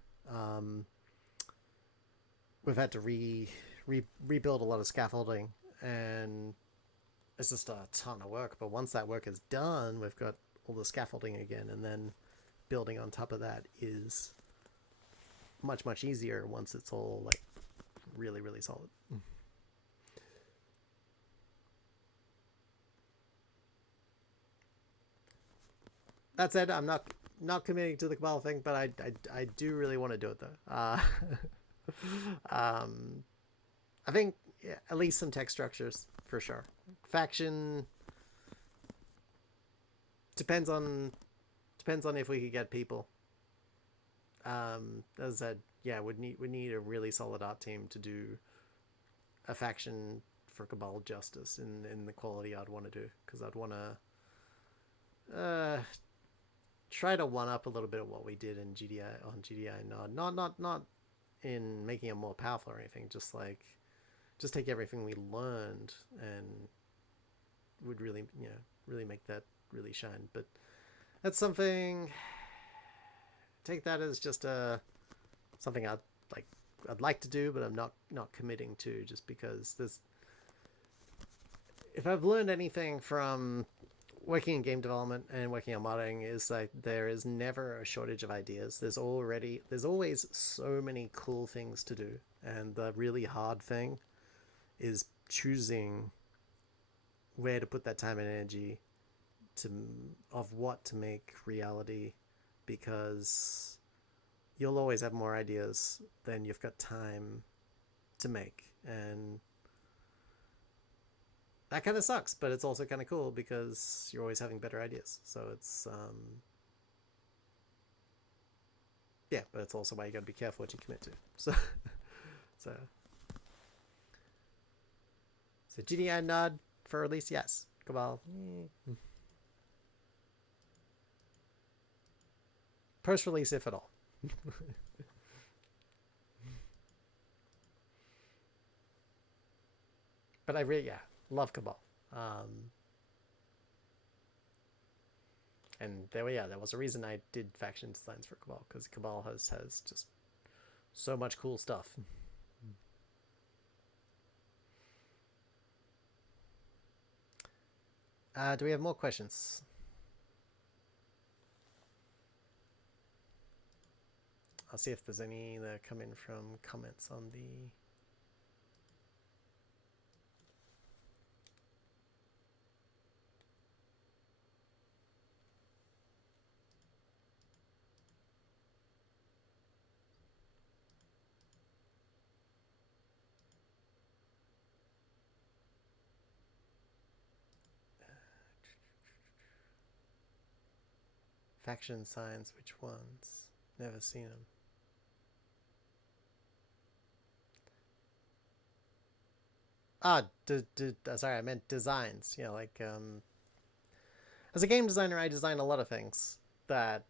we've had to rebuild a lot of scaffolding, and it's just a ton of work. But once that work is done, we've got all the scaffolding again, and then building on top of that is much easier once it's all like really solid. That said, I'm not committing to the Cabal thing, but I do really want to do it though. I think yeah, at least some tech structures for sure. Faction depends on if we could get people. As I said, yeah, would need a really solid art team to do a faction for Cabal justice in the quality I'd want to do, because I'd want to try to one up a little bit of what we did in GDI on GDI Nod. Not in making it more powerful or anything, just take everything we learned and would really really make that really shine. But that's something, take that as just something I'd like to do, but I'm not committing to, just because if I've learned anything from working in game development and working on modding, is like there is never a shortage of ideas. There's always so many cool things to do, and the really hard thing is choosing where to put that time and energy of what to make reality, because you'll always have more ideas than you've got time to make, and that kind of sucks, but it's also kind of cool because you're always having better ideas. So it's yeah, but it's also why you got to be careful what you commit to. So so GDI nod for release, yes. Cabal, post release if at all. But I really love Cabal. And there was a reason I did faction designs for Cabal, because Cabal has just so much cool stuff. Do we have more questions? I'll see if there's any that come in from comments on the... Faction signs, which ones? Never seen them. Sorry, I meant designs. Yeah, like as a game designer, I design a lot of things that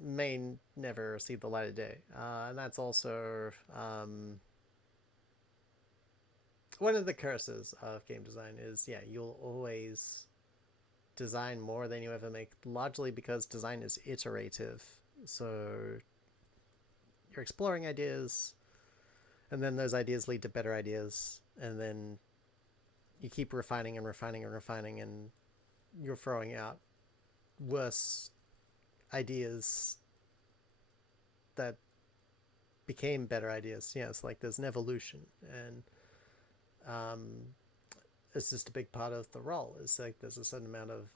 may never see the light of day, and that's also one of the curses of game design. Is yeah, you'll always design more than you ever make, largely because design is iterative. So you're exploring ideas, and then those ideas lead to better ideas, and then you keep refining and refining and refining, and you're throwing out worse ideas that became better ideas. Yeah, it's like there's an evolution, and it's just a big part of the role. It's like there's a certain amount of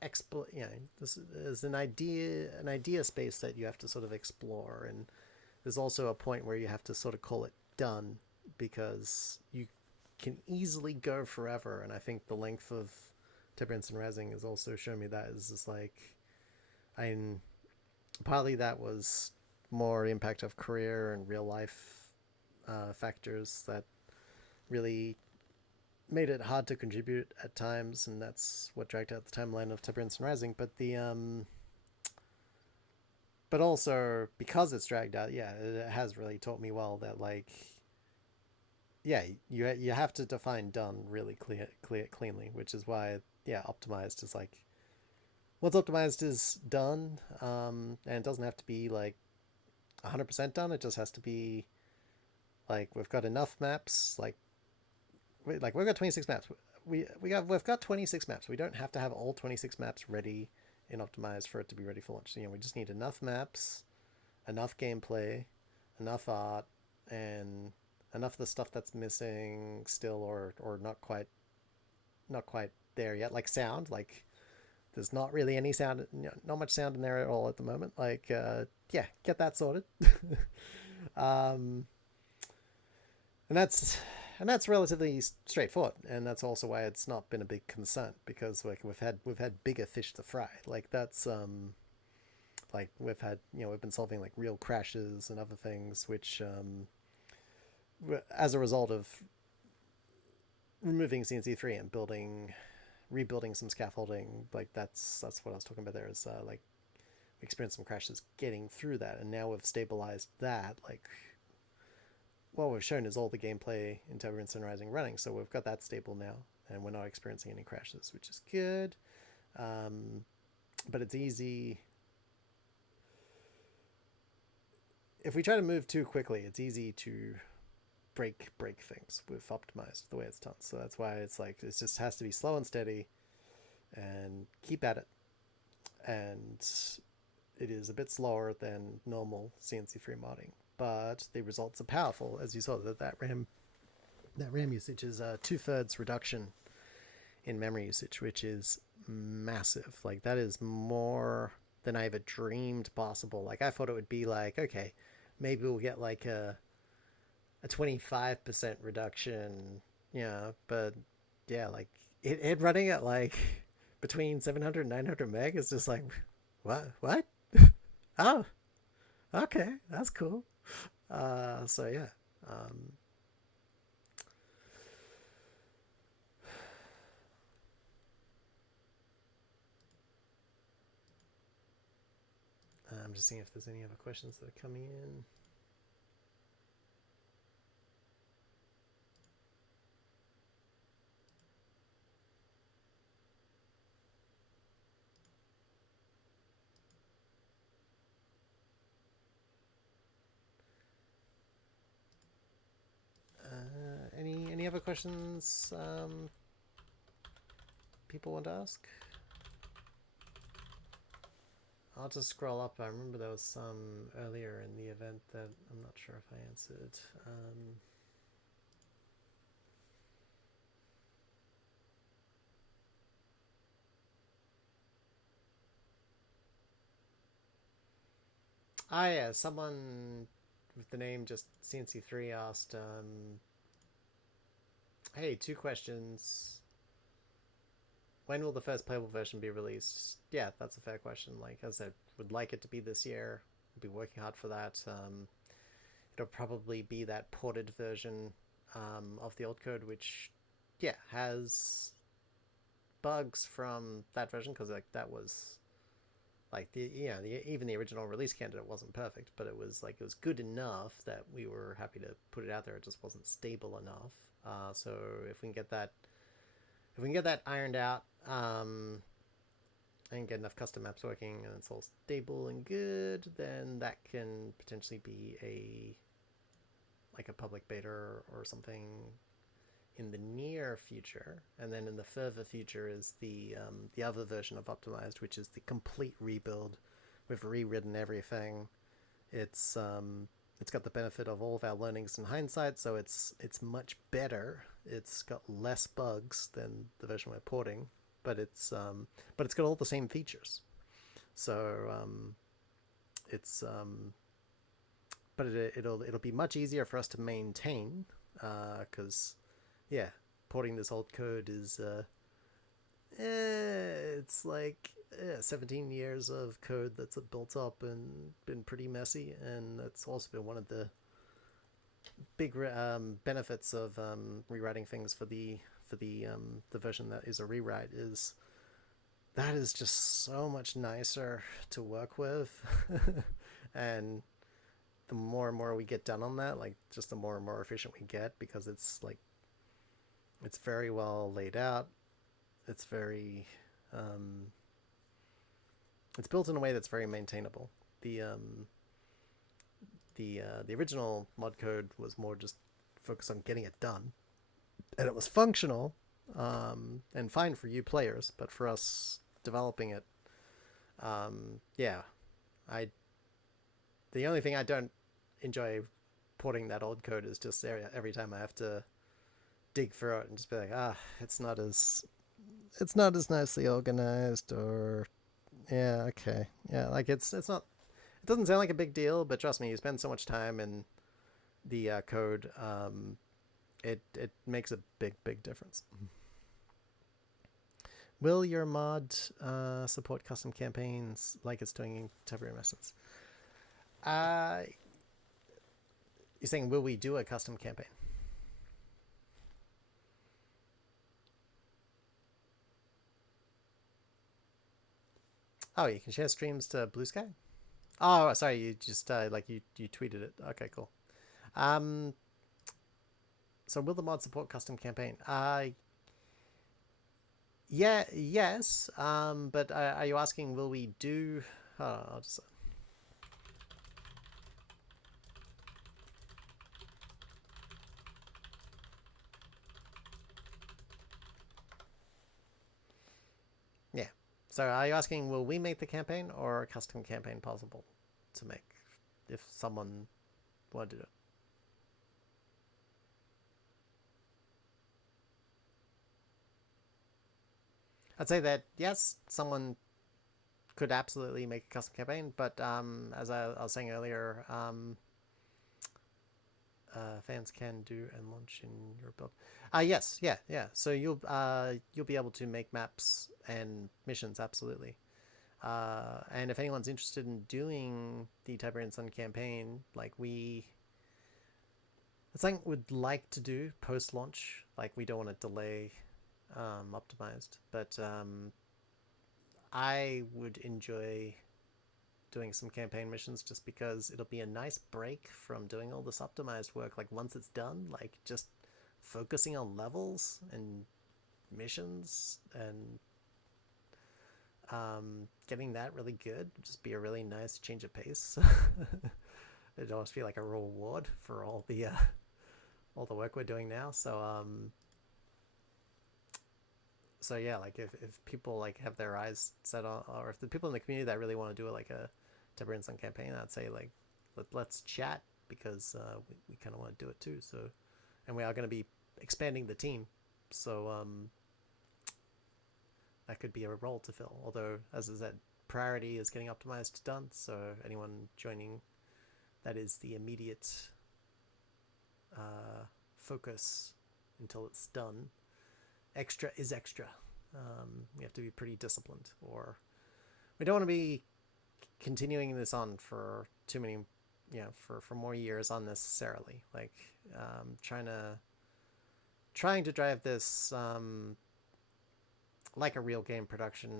there's an idea space that you have to sort of explore, and there's also a point where you have to sort of call it done, because you can easily go forever. And I think the length of TSRising has also shown me that is just like, partly that was more impact of career and real life factors that really made it hard to contribute at times, and that's what dragged out the timeline of TSRising. But also because it's dragged out, yeah, it has really taught me well that, like, yeah, you have to define done really cleanly, which is why, yeah, optimized is like, what's optimized is done, and it doesn't have to be like 100% done. It just has to be like, we've got enough maps, like we've got 26 maps. We've got 26 maps. We don't have to have all 26 maps ready in optimized for it to be ready for launch. So, we just need enough maps, enough gameplay, enough art, and enough of the stuff that's missing still, or not quite there yet, like sound. Like, there's not really any sound, not much sound in there at all at the moment. Like, yeah, get that sorted. um, and that's relatively straightforward, and that's also why it's not been a big concern, because like we've had bigger fish to fry. Like, that's like we've been solving like real crashes and other things, which as a result of removing CNC3 and rebuilding some scaffolding, like that's what I was talking about there, is like we experienced some crashes getting through that, and now we've stabilized that. Like, what we've shown is all the gameplay in TSRising running, so we've got that stable now, and we're not experiencing any crashes, which is good. But it's easy, if we try to move too quickly, it's easy to break things with optimized the way it's done. So that's why it's like, it just has to be slow and steady and keep at it. And it is a bit slower than normal CNC3 modding, but the results are powerful, as you saw. That RAM usage is a 2/3 reduction in memory usage, which is massive. Like, that is more than I ever dreamed possible. Like, I thought it would be like, okay, maybe we'll get like a 25% reduction, but yeah, like it running at like between 700 and 900 meg is just like, what? Oh, okay, that's cool. So yeah, I'm just seeing if there's any other questions that are coming in. Any other questions people want to ask? I'll just scroll up. I remember there was some earlier in the event that I'm not sure if I answered. Yeah, someone with the name just CNC3 asked, hey, 2 questions. When will the first playable version be released? Yeah, that's a fair question. Like I said, would like it to be this year. We'll be working hard for that. It'll probably be that ported version of the old code, which, yeah, has bugs from that version, because like that was like even the original release candidate wasn't perfect, but it was good enough that we were happy to put it out there. It just wasn't stable enough. So if we can get that ironed out, and get enough custom maps working and it's all stable and good, then that can potentially be a public beta or something in the near future. And then in the further future is the other version of Optimized, which is the complete rebuild. We've rewritten everything. It's got the benefit of all of our learnings in hindsight, so it's much better. It's got less bugs than the version we're porting, but it's got all the same features. So but it'll be much easier for us to maintain, because yeah, porting this old code is it's like 17 years of code that's built up and been pretty messy, and that's also been one of the big benefits of rewriting things for the version that is a rewrite, is that is just so much nicer to work with. And the more and more we get done on that, like just the more and more efficient we get, because it's very well laid out. It's very it's built in a way that's very maintainable. The original mod code was more just focused on getting it done, and it was functional and fine for you players, but for us developing it, the only thing I don't enjoy porting that old code is just every time I have to dig through it and just be like, it's not as nicely organized, or okay, like it's not, it doesn't sound like a big deal, but trust me, you spend so much time in the code, it makes a big difference. Will your mod support custom campaigns like it's doing in Tiberian Essence? You're saying, will we do a custom campaign? Oh, you can share streams to Blue Sky? Oh, sorry, you just you tweeted it. Okay, cool. So will the mod support custom campaign? Yes. But are you asking, will we do? I'll just. Yeah. So are you asking, will we make the campaign, or a custom campaign possible to make if someone wanted to do it? I'd say that yes, someone could absolutely make a custom campaign, but as I was saying earlier, fans can do and launch in your build. Yes. So you'll be able to make maps and missions, absolutely. And if anyone's interested in doing the Tiberian Sun campaign, it's something we'd like to do post-launch. Like, we don't want to delay Optimized, but I would enjoy doing some campaign missions, just because it'll be a nice break from doing all this Optimized work. Like, once it's done, like, just focusing on levels and missions and getting that really good would just be a really nice change of pace. It'd almost feel like a reward for all the work we're doing now. So So yeah, like if people like have their eyes set on, or if the people in the community that really want to do it like a Tiberian Sun campaign, I'd say like let's chat, because we kind of want to do it too. So, and we are going to be expanding the team, so that could be a role to fill. Although, as I said, priority is getting optimized done. So anyone joining, that is the immediate focus until it's done. Extra is extra. We have to be pretty disciplined, or we don't want to be continuing this on for too many, for more years unnecessarily. Like trying to drive this like a real game production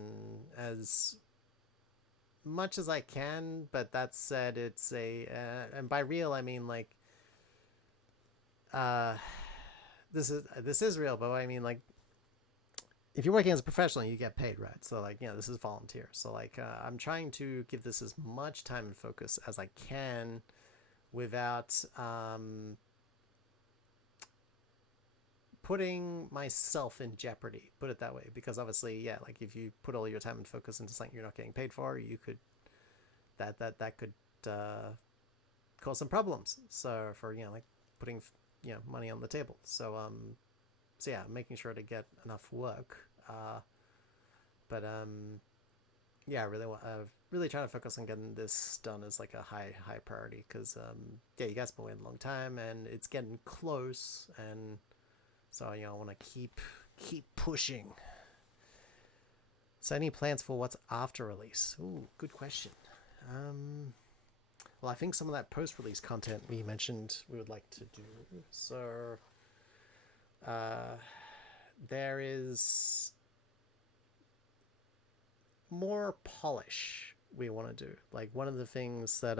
as much as I can. But that said, it's and by real I mean like this is real, but I mean like if you're working as a professional, you get paid, right? So like, this is volunteer. So like, I'm trying to give this as much time and focus as I can without putting myself in jeopardy, put it that way. Because obviously, yeah, like if you put all your time and focus into something you're not getting paid for, you could, that could cause some problems. So for, like putting, money on the table. So, so yeah, making sure to get enough work, but yeah, really trying to focus on getting this done as like a high priority, because yeah, you guys have been waiting a long time and it's getting close, and so I want to keep pushing. So any plans for what's after release? Ooh, good question. Well, I think some of that post-release content we mentioned we would like to do. So there is more polish we want to do. Like one of the things that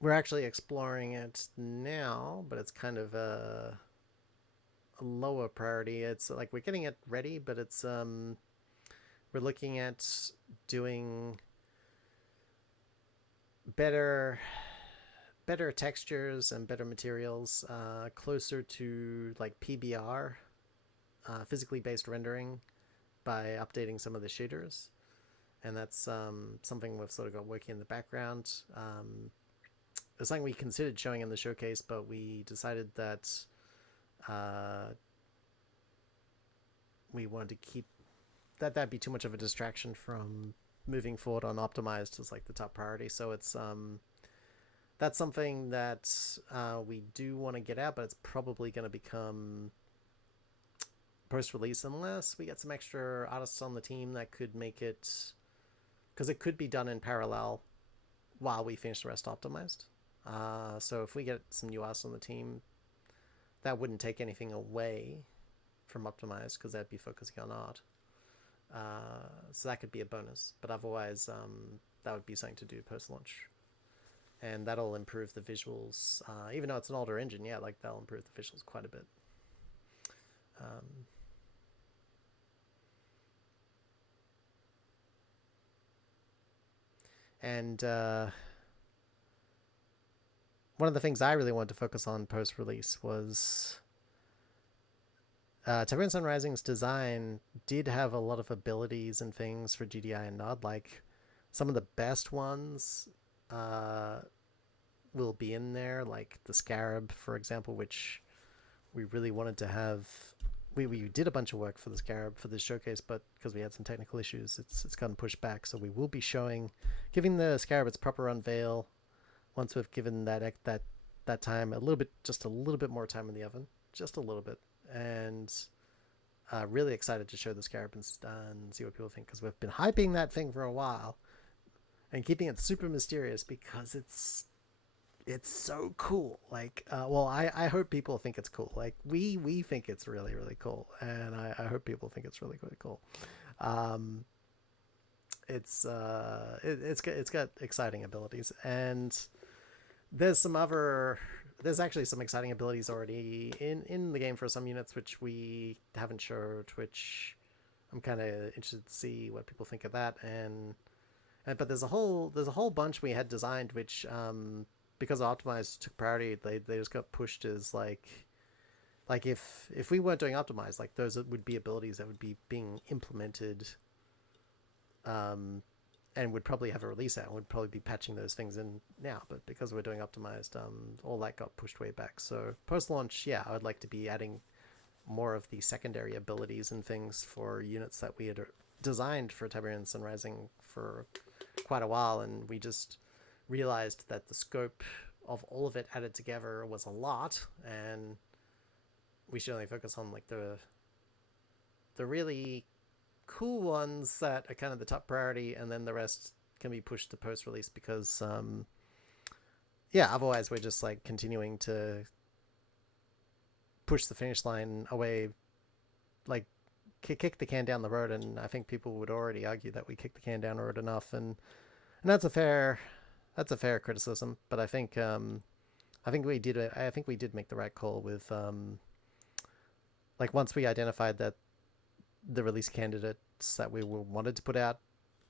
we're actually exploring it now, but it's kind of a lower priority. It's like we're getting it ready, but it's we're looking at doing better textures and better materials, closer to like PBR, physically based rendering, by updating some of the shaders. And that's something we've sort of got working in the background. It's something we considered showing in the showcase, but we decided that we wanted to keep that'd be too much of a distraction from moving forward on optimized as like the top priority. So it's that's something that we do want to get out, but it's probably going to become post-release unless we get some extra artists on the team that could make it, because it could be done in parallel while we finish the rest optimized. So if we get some new artists on the team, that wouldn't take anything away from optimized, because that'd be focusing on art. So that could be a bonus, but otherwise that would be something to do post-launch. And that'll improve the visuals, even though it's an older engine. Yeah, like that'll improve the visuals quite a bit. And one of the things I really wanted to focus on post-release was Tiberian TSRising's design did have a lot of abilities and things for GDI and NOD. Like some of the best ones will be in there, like the Scarab, for example, which we really wanted to have. We did a bunch of work for the Scarab for this showcase, but because we had some technical issues, it's gotten pushed back. So we will be giving the Scarab its proper unveil once we've given that time just a little bit more time in the oven, just a little bit. And really excited to show the Scarab and see what people think, because we've been hyping that thing for a while and keeping it super mysterious because it's so cool. Like, well, I hope people think it's cool. Like we think it's really, really cool, and I hope people think it's really, really cool. It's got exciting abilities, and there's actually some exciting abilities already in the game for some units which we haven't showed, which I'm kind of interested to see what people think of that. But there's a whole bunch we had designed which because optimized took priority, they just got pushed as like Like if we weren't doing optimize, like those would be abilities that would be being implemented, and would probably have a release out and would probably be patching those things in now. But because we're doing optimized, all that got pushed way back. So post launch, yeah, I would like to be adding more of the secondary abilities and things for units that we had designed for Tiberian TSRising for quite a while, and we just realized that the scope of all of it added together was a lot, and we should only focus on like the really cool ones that are kind of the top priority, and then the rest can be pushed to post release because yeah, otherwise we're just like continuing to push the finish line away, like kick the can down the road. And I think people would already argue that we kicked the can down the road enough, and that's a fair criticism. But I think we did make the right call with like once we identified that the release candidates that we wanted to put out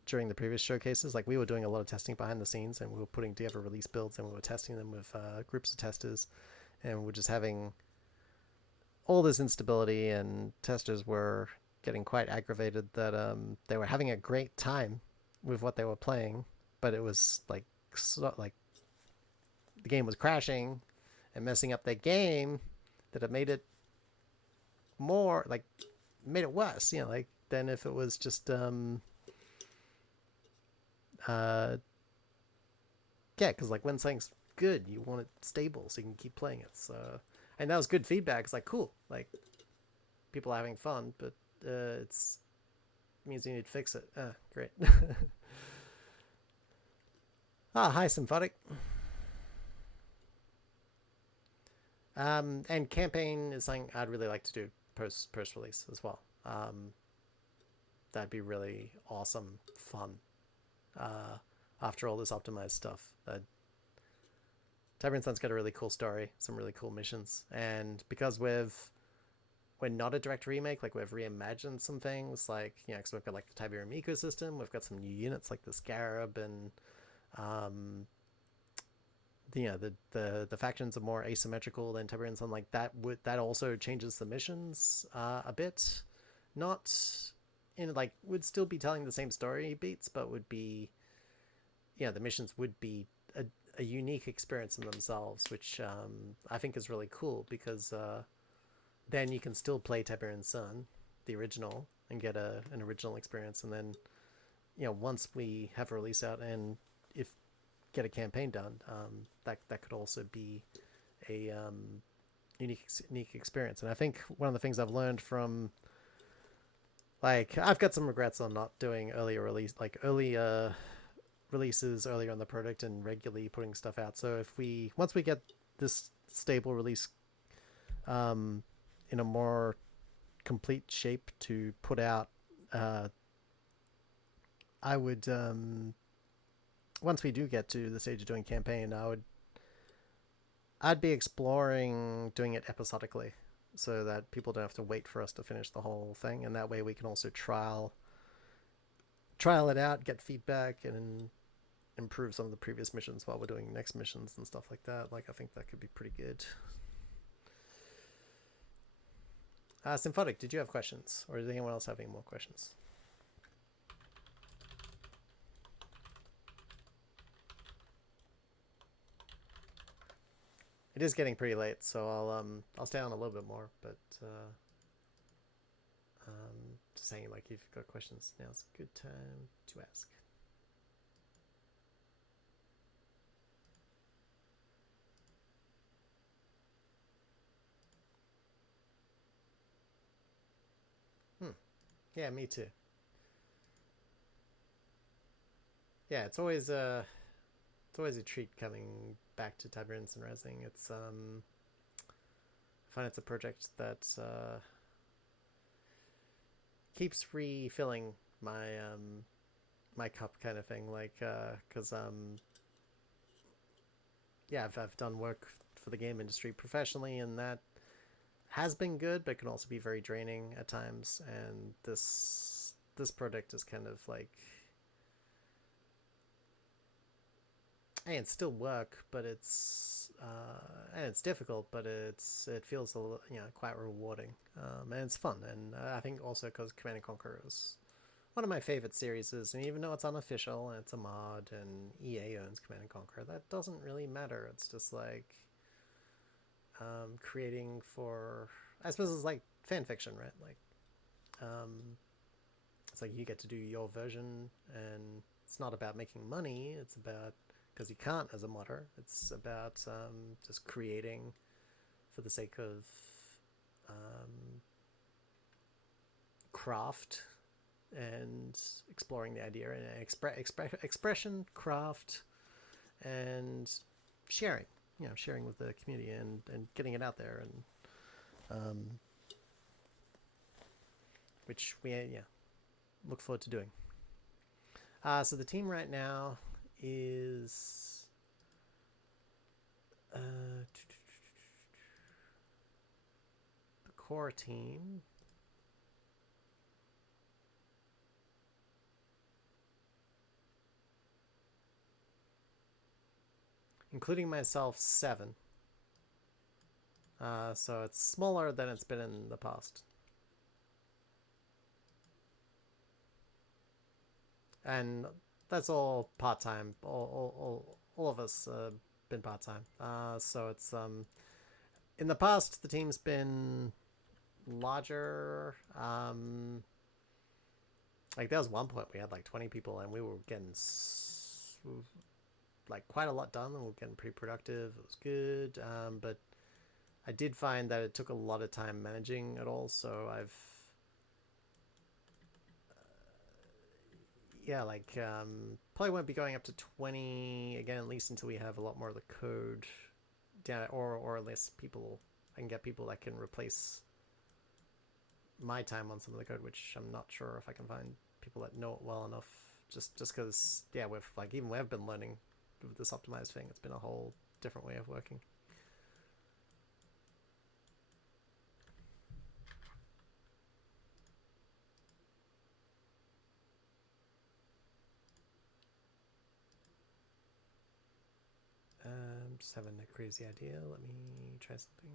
during the previous showcases, like we were doing a lot of testing behind the scenes, and we were putting together release builds, and we were testing them with groups of testers, and we're just having all this instability, and testers were getting quite aggravated that they were having a great time with what they were playing, but it was like the game was crashing and messing up their game, that it made it more like made it worse, like than if it was just yeah, because like when something's good, you want it stable so you can keep playing it. So, and that was good feedback. It's like cool, like people are having fun, but it means you need to fix it. Great. Hi, Symphotic. And campaign is something I'd really like to do post release as well. That'd be really awesome fun. After all this optimized stuff, Tiberian Sun's got a really cool story, some really cool missions, and because we're not a direct remake, like we've reimagined some things, like because we've got like the Tiberian ecosystem, we've got some new units like the Scarab, and the factions are more asymmetrical than Tiberian Sun. Like that also changes the missions a bit. Not in like would still be telling the same story beats, but would be the missions would be a unique experience in themselves, which I think is really cool because then you can still play Tiberian Sun, the original, and get an original experience. And then once we have a release out and if get a campaign done, that could also be a unique experience. And I think one of the things I've learned from, like, I've got some regrets on not doing earlier releases earlier on the product and regularly putting stuff out. So once we get this stable release in a more complete shape to put out, I would once we do get to the stage of doing campaign, I'd be exploring doing it episodically so that people don't have to wait for us to finish the whole thing, and that way we can also trial it out, get feedback, and improve some of the previous missions while we're doing next missions and stuff like that. Like, I think that could be pretty good. Symphotic, did you have questions, or did anyone else have any more questions? It is getting pretty late, so I'll stay on a little bit more, but just saying, like, if you've got questions, now's a good time to ask. Yeah, me too. Yeah, it's always a treat coming back to Tiberian TSRising. It's I find it's a project that keeps refilling my my cup, kind of thing. Like, because yeah, I've done work for the game industry professionally, and that has been good, but can also be very draining at times. And this project is kind of like, hey, it's still work, but it's and it's difficult, but it feels quite rewarding, and it's fun. And I think also because Command and Conquer is one of my favorite series, and even though it's unofficial and it's a mod and EA owns Command and Conquer, that doesn't really matter. It's just like creating for, I suppose it's like fan fiction, right? Like it's like you get to do your version, and it's not about making money. It's about, because you can't as a modder, it's about just creating for the sake of craft and exploring the idea and expression, craft, and sharing. Sharing with the community and getting it out there, and which we look forward to doing. So the team right now is the core team. Including myself, 7. So it's smaller than it's been in the past. And that's all part-time. All of us been part-time. So it's in the past the team's been larger. Like there was one point we had like 20 people, and we were getting like quite a lot done, and we were getting pretty productive. It was good, but I did find that it took a lot of time managing it all. So I've probably won't be going up to 20 again, at least until we have a lot more of the code down, or at least people, I can get people that can replace my time on some of the code, which I'm not sure if I can find people that know it well enough, just because we've been learning with this optimized thing. It's been a whole different way of working. Just having a crazy idea. Let me try something.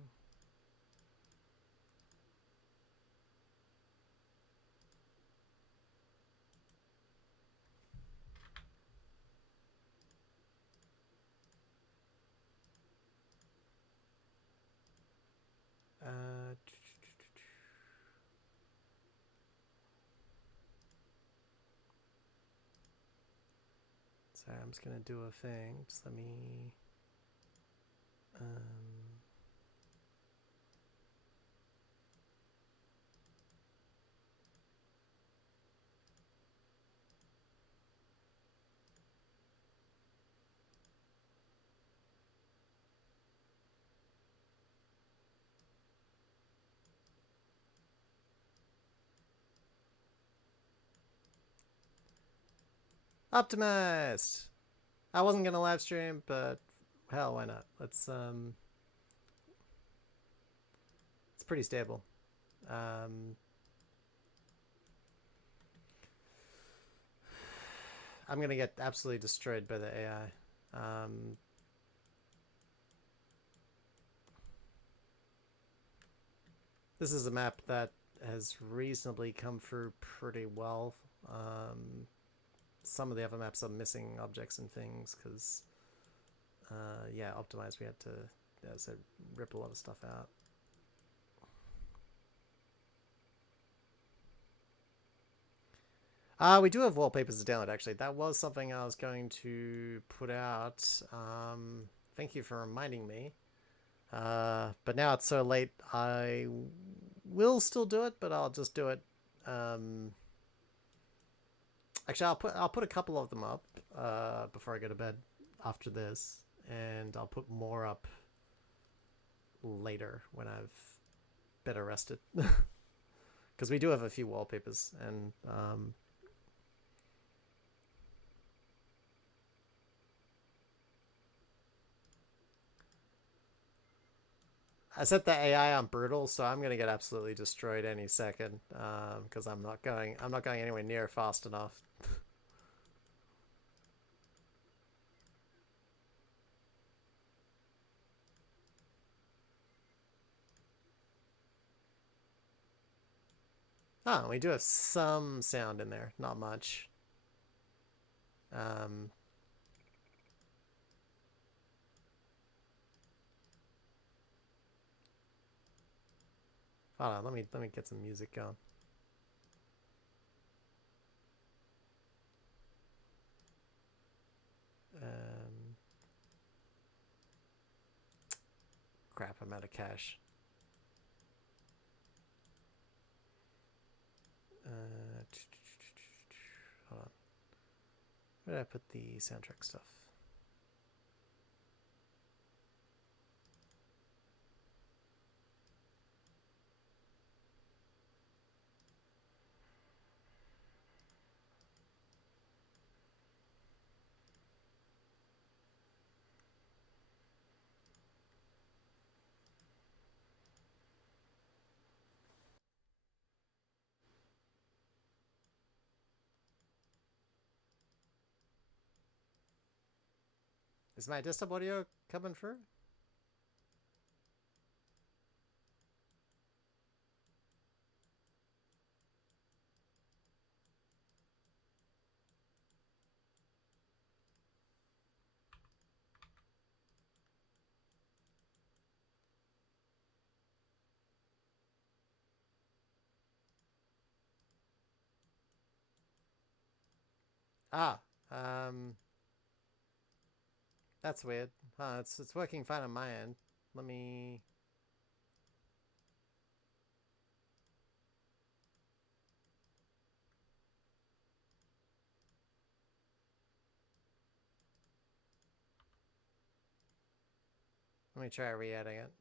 Sorry, I'm just gonna do a thing. Just let me optimized. I wasn't gonna live stream, but hell, why not? Let's it's pretty stable. I'm gonna get absolutely destroyed by the AI. This is a map that has reasonably come through pretty well. Some of the other maps are missing objects and things because, optimized. We had to, rip a lot of stuff out. We do have wallpapers to download, actually. That was something I was going to put out. Thank you for reminding me. But now it's so late, I will still do it, but I'll just do it. Actually, I'll put a couple of them up before I go to bed after this, and I'll put more up later when I've better rested. Because we do have a few wallpapers, and I set the AI on brutal, so I'm gonna get absolutely destroyed any second. Because I'm not going anywhere near fast enough. Oh, we do have some sound in there, not much. Um, Hold on, let me get some music going. Um, Crap, I'm out of cash. Hold on. Where did I put the soundtrack stuff? Is my desktop audio coming through? Ah, um, that's weird. Huh, it's working fine on my end. Let me... Let me try re-adding it.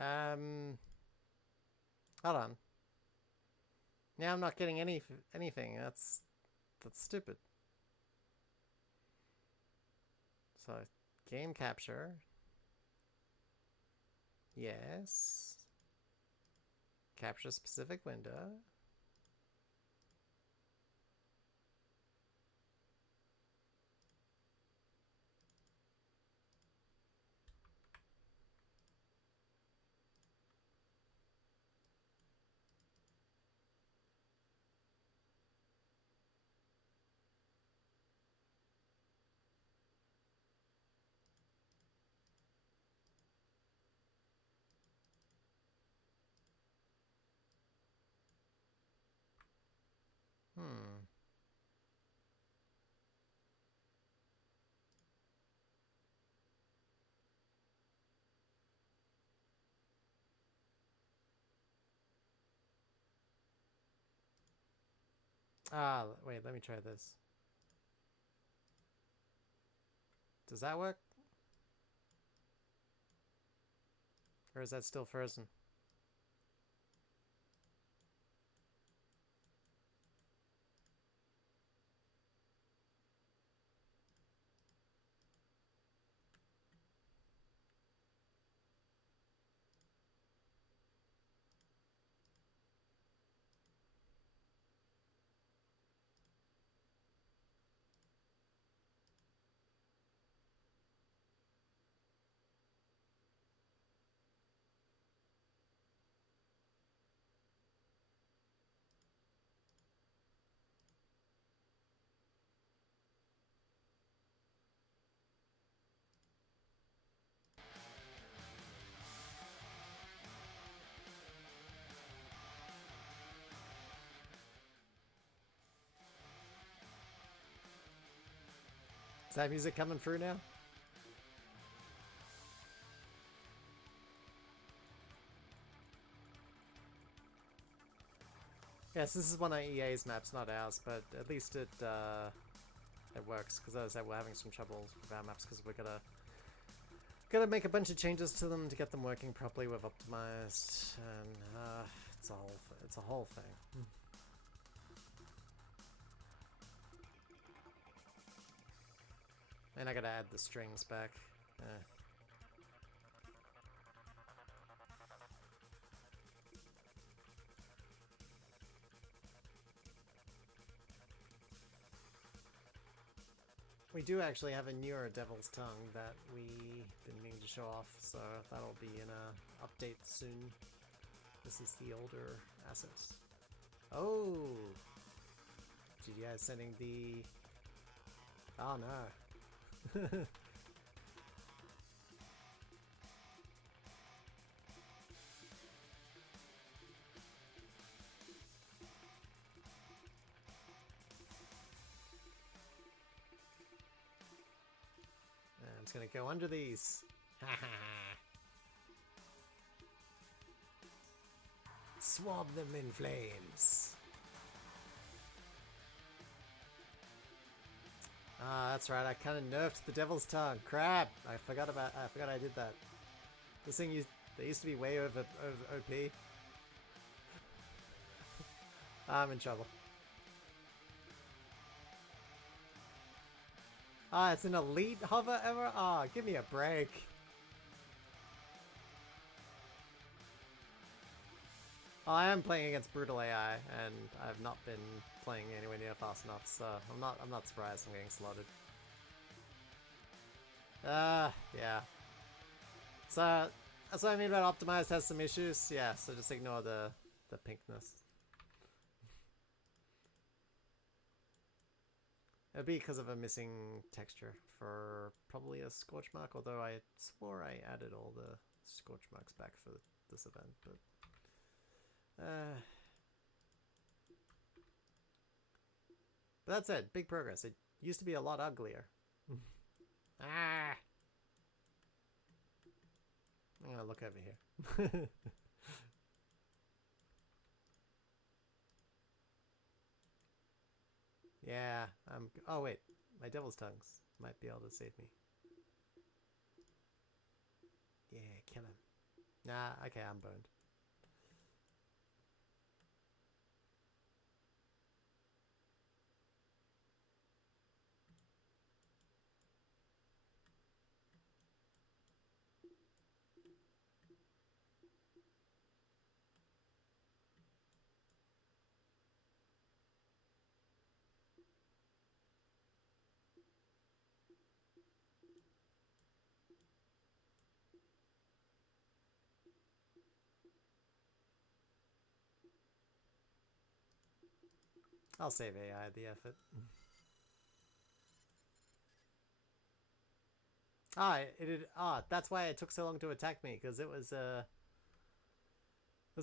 Um, Hold on. Now I'm not getting anything. That's stupid. So, game capture. Yes. Capture specific window. Hmm. Ah, wait, let me try this. Does that work? Or is that still frozen? Is that music coming through now? Yes, this is one of EA's maps, not ours, but at least it works, because as I said, we're having some trouble with our maps because we're gotta make a bunch of changes to them to get them working properly with optimized, and it's a whole thing. And I gotta add the strings back. We do actually have a newer Devil's Tongue that we've been meaning to show off, so that'll be in a update soon. This is the older assets. Oh! GDI is sending the... Oh no. I'm just gonna go under these. Swab them in flames. Ah, that's right. I kind of nerfed the Devil's Tongue. Crap! I forgot I did that. This thing they used to be way over OP. I'm in trouble. Ah, it's an elite hover ever? Ah, give me a break. Oh, I am playing against brutal AI, and I've not been playing anywhere near fast enough, so I'm not surprised I'm getting slaughtered. Yeah. So that's what I mean about optimized has some issues. Yeah, so just ignore the pinkness. It'd be because of a missing texture for probably a scorch mark, although I swore I added all the scorch marks back for this event, but that's it. Big progress. It used to be a lot uglier. Ah! I'm gonna look over here. Yeah, oh wait, my Devil's Tongues might be able to save me. Yeah, kill him. Nah, okay, I'm boned. I'll save AI the effort. That's why it took so long to attack me, because it was a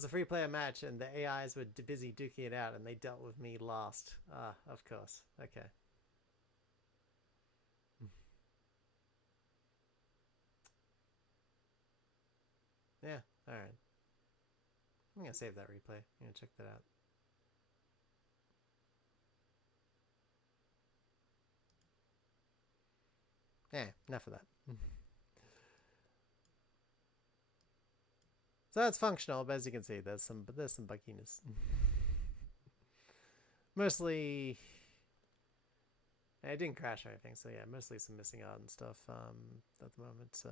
free player match and the AIs were busy duking it out and they dealt with me last. Ah, of course. Okay. Yeah, alright. I'm gonna save that replay. I'm gonna check that out. Yeah, enough of that. So that's functional, but as you can see, there's some bugginess. Mostly, it didn't crash or anything, so yeah, mostly some missing art and stuff at the moment,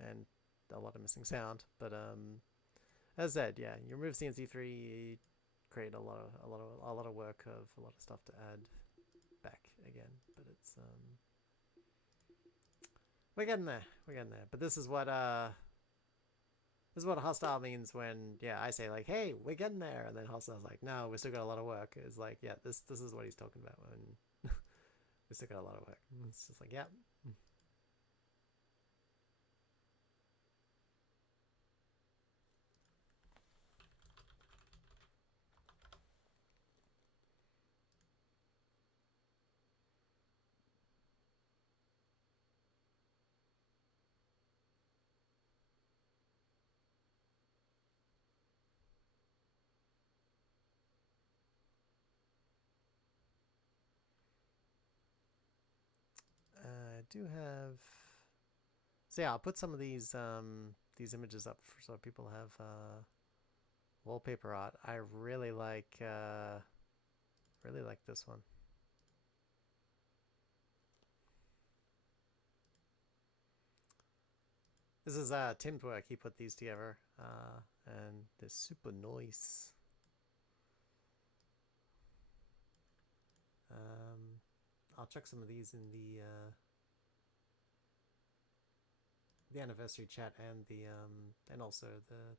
and a lot of missing sound. But as I said, yeah, you remove CNC3, you create a lot of work of a lot of stuff to add back again. But it's we're getting there. But this is what hostile means when, yeah, I say like, hey, we're getting there, and then hostile's like, no, we still got a lot of work. It's like, yeah, this is what he's talking about when we still got a lot of work. It's just like, yeah. do have. So yeah, I'll put some of these images up so people have wallpaper art. I really like this one. This is Tim's work. He put these together, and they're super nice. I'll chuck some of these in the anniversary chat and the and also the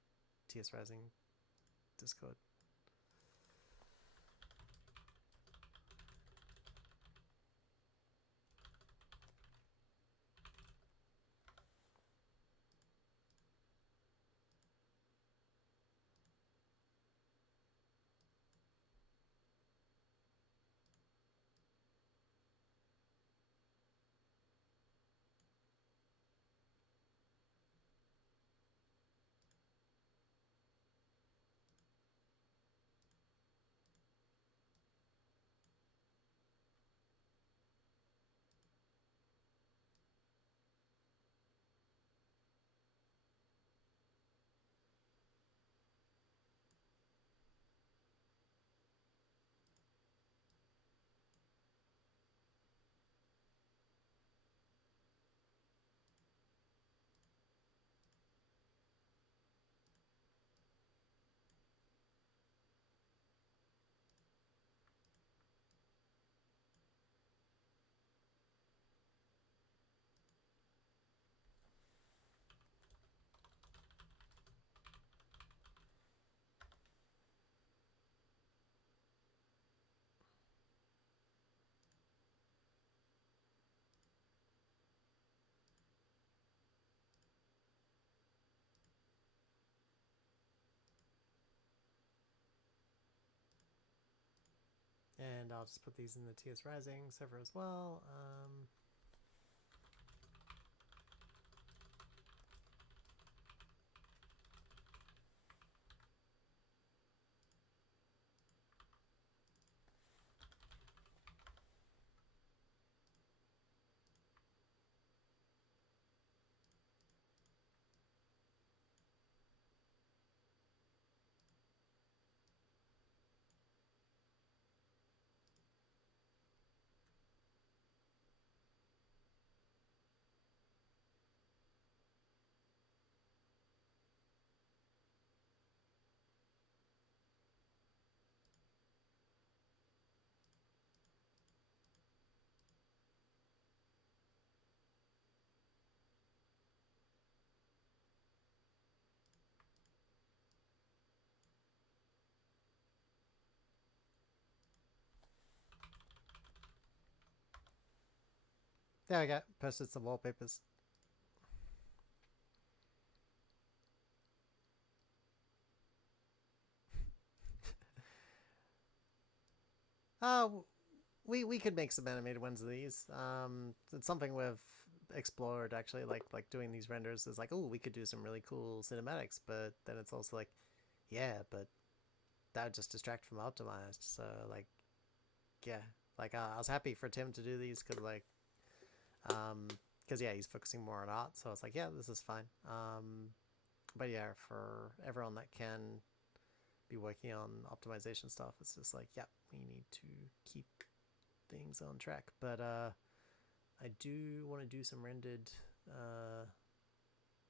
TSRising Discord. And I'll just put these in the TSRising server as well. There we go. Posted some wallpapers. We could make some animated ones of these. It's something we've explored actually, like doing these renders is like, oh, we could do some really cool cinematics, but then it's also like, yeah, but that would just distract from optimized. So like, yeah, like I was happy for Tim to do these because like, because yeah, he's focusing more on art. So it's like, yeah, this is fine. But yeah, for everyone that can be working on optimization stuff, it's just like, yeah, we need to keep things on track. But I do want to do some rendered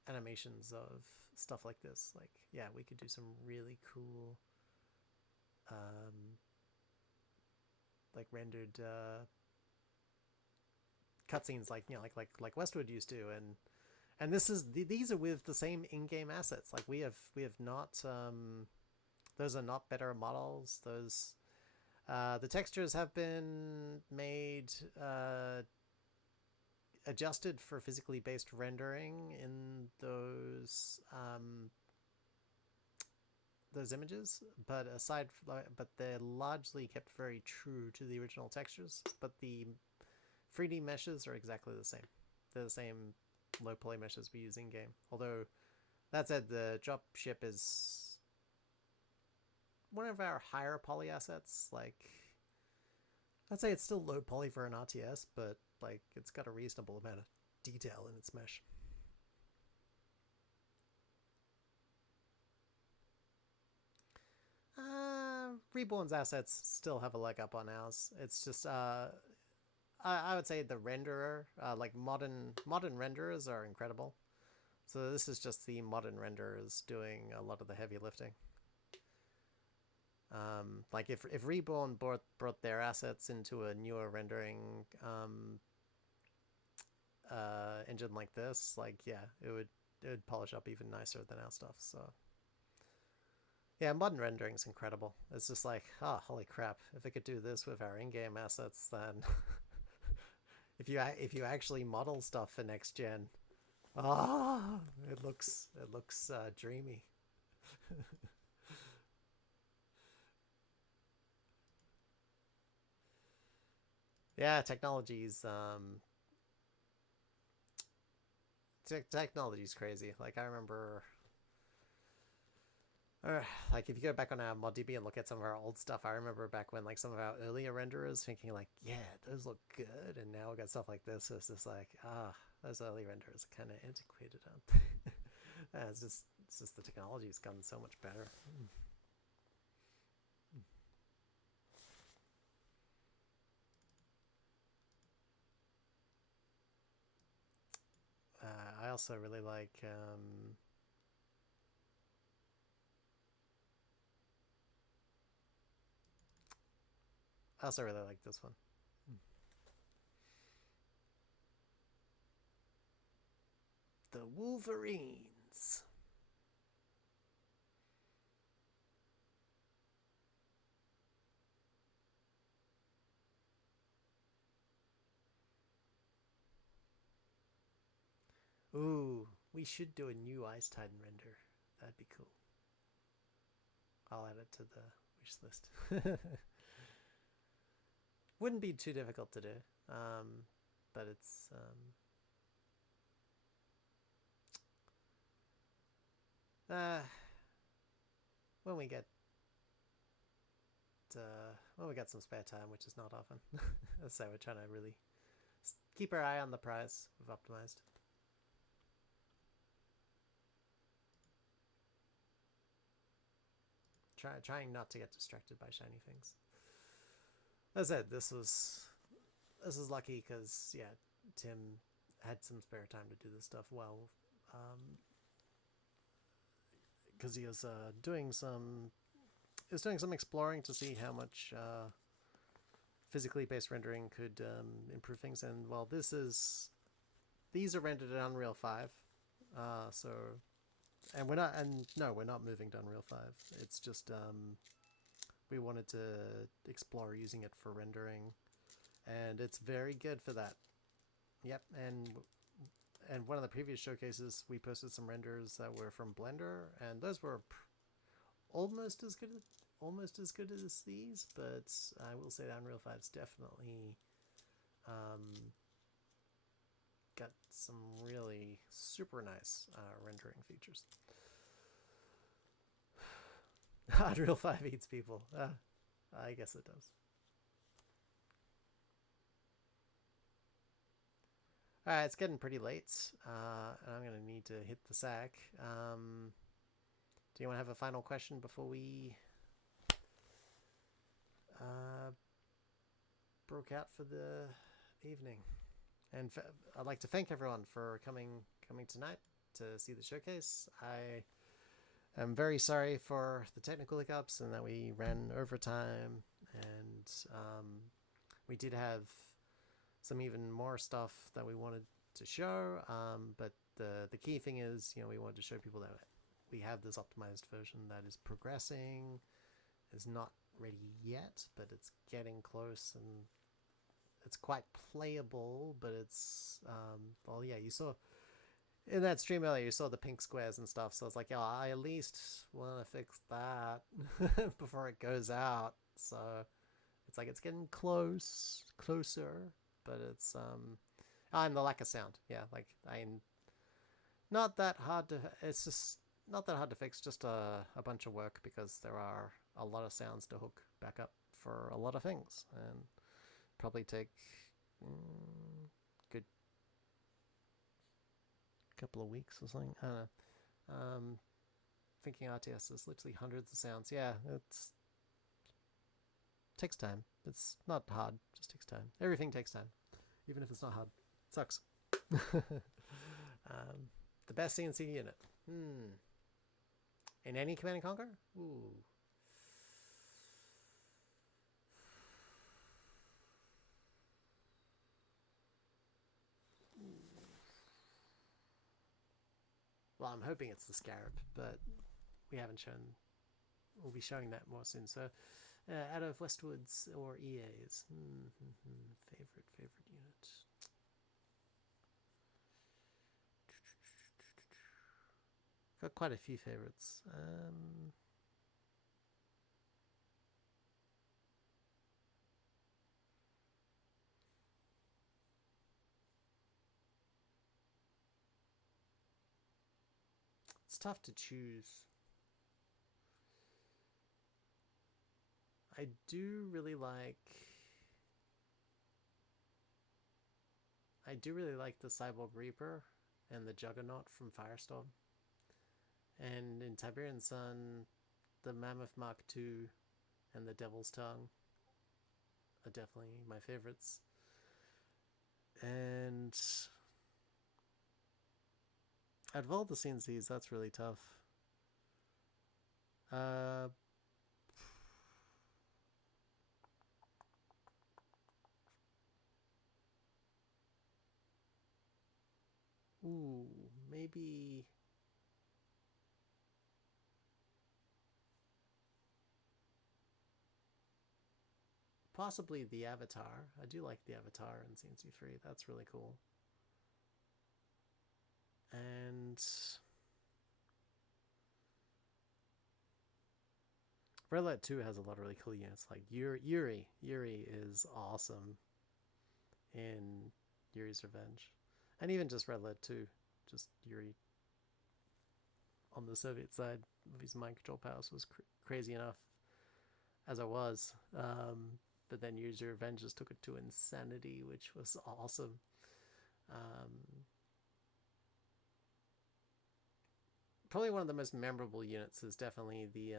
animations of stuff like this. Like, yeah, we could do some really cool like rendered cutscenes, like, you know, like Westwood used to, and this is these are with the same in-game assets. Like we have not those are not better models. Those the textures have been made adjusted for physically based rendering in those images, but but they're largely kept very true to the original textures. But the 3D meshes are exactly the same. They're the same low poly meshes we use in game. Although that said, the dropship is one of our higher poly assets. Like I'd say it's still low poly for an RTS, but like it's got a reasonable amount of detail in its mesh. Reborn's assets still have a leg up on ours. It's just I would say the renderer, like modern renderers are incredible. So this is just the modern renderers doing a lot of the heavy lifting. Like if Reborn brought their assets into a newer rendering engine like this, like yeah, it would polish up even nicer than our stuff. So yeah, modern rendering is incredible. It's just like, oh, holy crap! If it could do this with our in-game assets, then if you actually model stuff for next gen, ah, it looks dreamy. Yeah, technology's technology's crazy. Like I remember, like if you go back on our ModDB and look at some of our old stuff, I remember back when like some of our earlier renderers thinking like, yeah, those look good, and now we got stuff like this. So it's just like, those early renderers are kind of antiquated, aren't they? It's just the technology's gotten so much better. I also really like this one. The Wolverines. Ooh, we should do a new Ice Titan render. That'd be cool. I'll add it to the wish list. Wouldn't be too difficult to do, but it's when we get some spare time, which is not often. So we're trying to really keep our eye on the prize. We've optimized. Trying not to get distracted by shiny things. As I said, this is lucky because yeah, Tim had some spare time to do this stuff well, because he was doing some exploring to see how much physically based rendering could improve things. And well, these are rendered in Unreal 5, so. And we're not moving to Unreal 5. It's just we wanted to explore using it for rendering, and it's very good for that. Yep, and one of the previous showcases we posted some renders that were from Blender, and those were almost as good as these. But I will say that Unreal 5's definitely got some really super nice rendering features. Unreal 5 eats people. I guess it does. Alright, it's getting pretty late, and I'm going to need to hit the sack. Do you want to have a final question before we broke out for the evening? And I'd like to thank everyone for coming tonight to see the showcase. I am very sorry for the technical hiccups and that we ran overtime, and we did have some even more stuff that we wanted to show, but the key thing is, we wanted to show people that we have this optimized version that is progressing, is not ready yet, but it's getting close, and it's quite playable. But it's well, yeah, you saw in that stream earlier, you saw the pink squares and stuff, so it's like, yeah, I at least want to fix that before it goes out. So it's like it's getting closer, but it's and the lack of sound, yeah, like not that hard to, it's just not that hard to fix, just a bunch of work, because there are a lot of sounds to hook back up for a lot of things, and probably take good couple of weeks or something. I don't know. Thinking RTS is literally hundreds of sounds. Yeah, it's takes time. It's not hard, just takes time. Everything takes time, even if it's not hard. It sucks. The best CNC unit. In any Command and Conquer? Ooh. Well, I'm hoping it's the Scarab, but we haven't shown. We'll be showing that more soon. So, out of Westwoods or EAs, favorite unit. Got quite a few favorites. It's tough to choose. I do really like the Cyborg Reaper and the Juggernaut from Firestorm. And in Tiberian Sun, the Mammoth Mark II and the Devil's Tongue are definitely my favorites. And out of all the CNCs, that's really tough. Ooh, maybe possibly the Avatar. I do like the Avatar in CNC3. That's really cool. And Red Alert 2 has a lot of really cool units. Like Yuri is awesome in Yuri's Revenge. And even just Red Alert 2, just Yuri on the Soviet side of his mind control powers was crazy enough as it was. But then Yuri's Revenge just took it to insanity, which was awesome. Probably one of the most memorable units is definitely the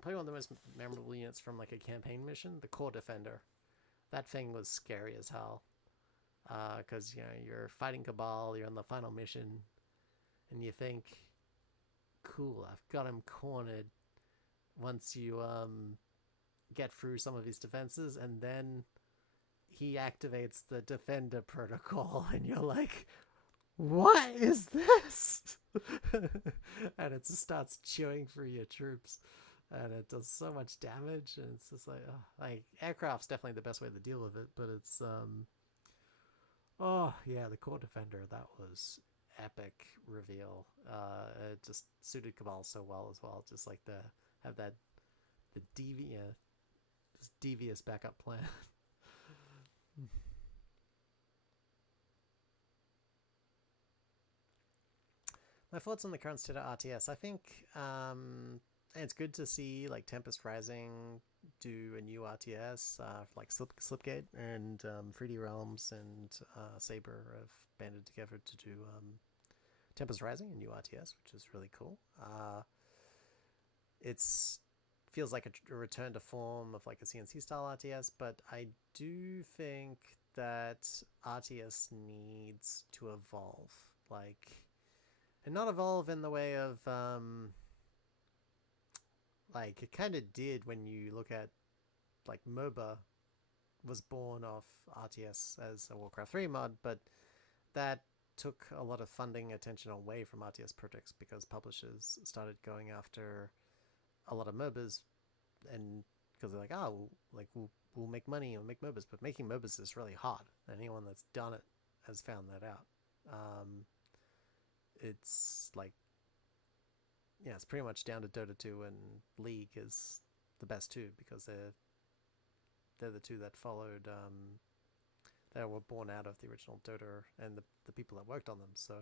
probably one of the most memorable units from like a campaign mission, the Core Defender. That thing was scary as hell, because you're fighting Cabal, you're on the final mission, and you think, cool, I've got him cornered. Once you get through some of his defenses, and then he activates the Defender protocol, and you're like, what is this? And it just starts chewing through your troops, and it does so much damage, and it's just like aircraft's definitely the best way to deal with it, but it's oh yeah, the Core Defender, that was epic reveal. It just suited Cabal so well as well, just like the devious backup plan. My thoughts on the current state of RTS. I think it's good to see like TSRising do a new RTS, like Slipgate and 3D Realms and Saber have banded together to do TSRising, a new RTS, which is really cool. It's feels like a return to form of like a CNC style RTS, but I do think that RTS needs to evolve, and not evolve in the way of like it kind of did when you look at like MOBA was born off RTS as a Warcraft 3 mod, but that took a lot of funding attention away from RTS projects because publishers started going after a lot of MOBAs, and because they're like, oh, like we'll make money and make MOBAs, but making MOBAs is really hard. Anyone that's done it has found that out. It's like, yeah, it's pretty much down to Dota 2, and League is the best two because they're the two that followed, that were born out of the original Dota and the people that worked on them. So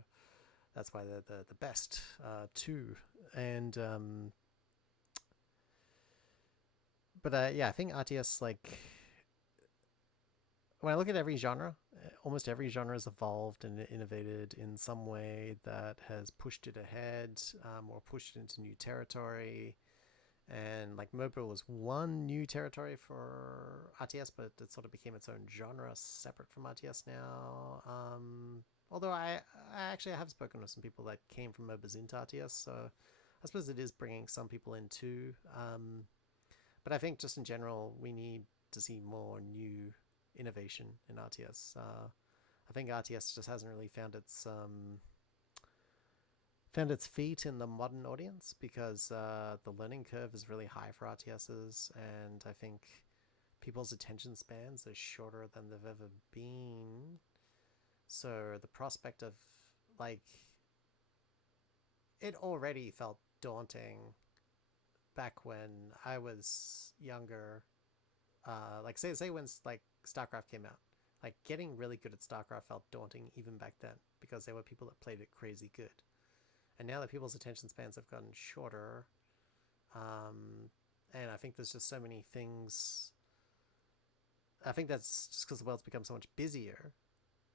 that's why they're the best two. And But yeah, I think RTS, like, when I look at every genre, almost every genre has evolved and innovated in some way that has pushed it ahead, or pushed it into new territory. And like MOBA was one new territory for RTS, but it sort of became its own genre separate from RTS now. Although I actually have spoken with some people that came from MOBAs into RTS, so I suppose it is bringing some people in too. But I think just in general, we need to see more new innovation in RTS. I think RTS just hasn't really found its feet in the modern audience because the learning curve is really high for RTSs, and I think people's attention spans are shorter than they've ever been. So the prospect of, like, it already felt daunting back when I was younger. Like say when like StarCraft came out, like getting really good at StarCraft felt daunting even back then because there were people that played it crazy good. And now that people's attention spans have gotten shorter, and I think there's just so many things. I think that's just because the world's become so much busier,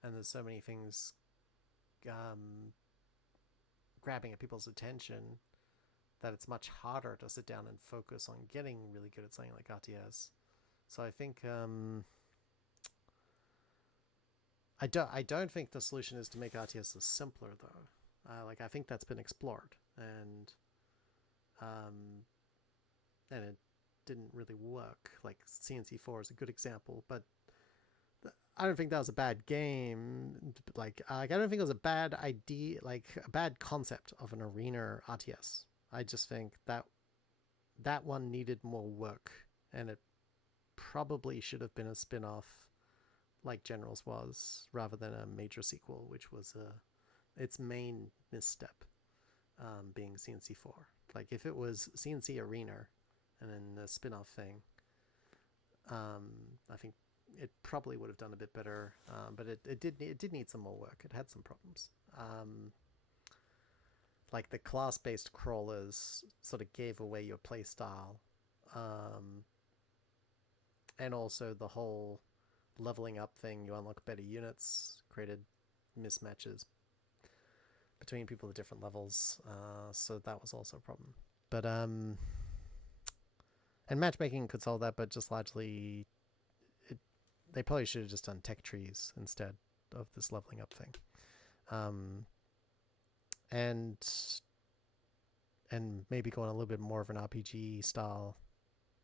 and there's so many things grabbing at people's attention that it's much harder to sit down and focus on getting really good at something like RTS. So I think I don't think the solution is to make RTSs simpler though. Like I think that's been explored, and it didn't really work. Like CNC4 is a good example, but I don't think that was a bad game. Like I don't think it was a bad idea, like a bad concept of an arena RTS. I just think that one needed more work, and it probably should have been a spin-off like Generals was, rather than a major sequel, which was its main misstep, being CNC4. Like if it was CNC Arena and then the spin-off thing, I think it probably would have done a bit better, but it did need some more work. It had some problems. Like the class-based crawlers sort of gave away your playstyle, and also the whole leveling up thing. You unlock better units, created mismatches between people at different levels, so that was also a problem. But and matchmaking could solve that, but just largely they probably should have just done tech trees instead of this leveling up thing. And maybe going a little bit more of an RPG style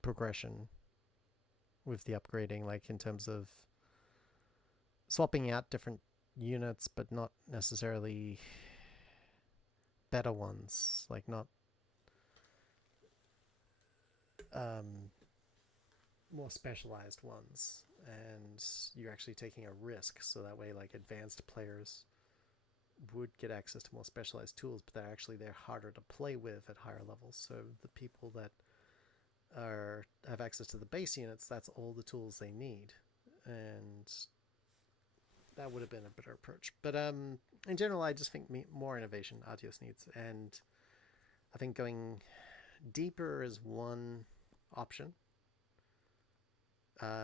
progression with the upgrading, like in terms of swapping out different units, but not necessarily better ones, like not more specialized ones, and you're actually taking a risk, so that way like advanced players would get access to more specialized tools, but they're harder to play with at higher levels. So the people that have access to the base units, that's all the tools they need, and that would have been a better approach. But in general, I just think more innovation RTS needs, and I think going deeper is one option.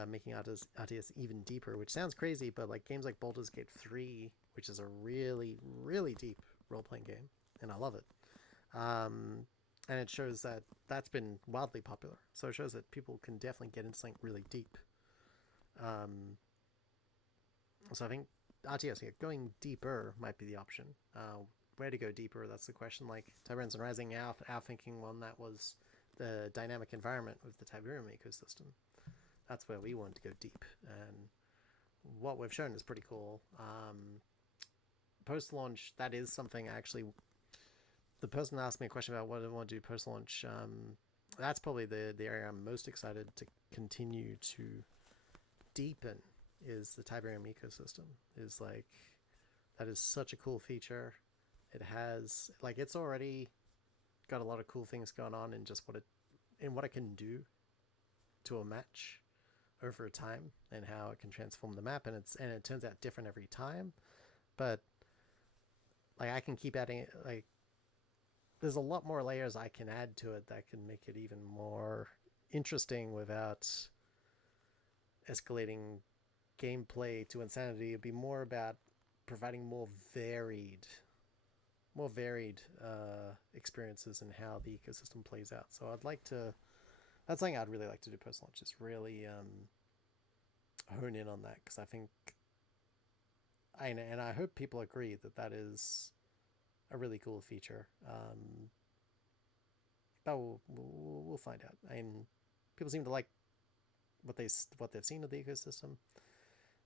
Making RTS even deeper, which sounds crazy, but like games like Baldur's Gate 3, which is a really, really deep role-playing game, and I love it. And it shows that that's been wildly popular. So it shows that people can definitely get into something really deep. So I think RTS, going deeper might be the option. Where to go deeper, that's the question. Like TSRising, our thinking one, that was the dynamic environment with the Tiberian ecosystem. That's where we want to go deep. And what we've shown is pretty cool. Post-launch, that is something actually... The person asked me a question about what I want to do post-launch. That's probably the area I'm most excited to continue to deepen, is the Tiberium ecosystem. Is like, that is such a cool feature. It has, like, it's already got a lot of cool things going on in just what it can do to a match over time, and how it can transform the map, and it turns out different every time. But like, I can keep adding it. Like, there's a lot more layers I can add to it that can make it even more interesting without escalating gameplay to insanity. It'd be more about providing more varied experiences in how the ecosystem plays out. So I'd like to. That's something I'd really like to do post launch. Just really hone in on that, because I think, and I hope people agree that that is a really cool feature. But we'll find out. I mean, people seem to like what they've seen of the ecosystem,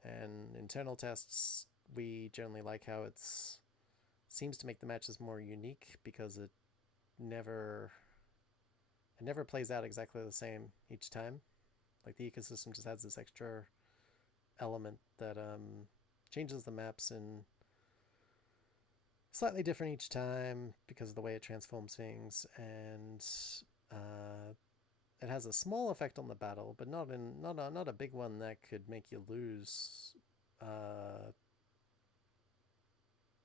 and internal tests, we generally like how it's seems to make the matches more unique, because it never plays out exactly the same each time. Like, the ecosystem just adds this extra element that changes the maps in slightly different each time because of the way it transforms things, and it has a small effect on the battle, but not a big one that could make you lose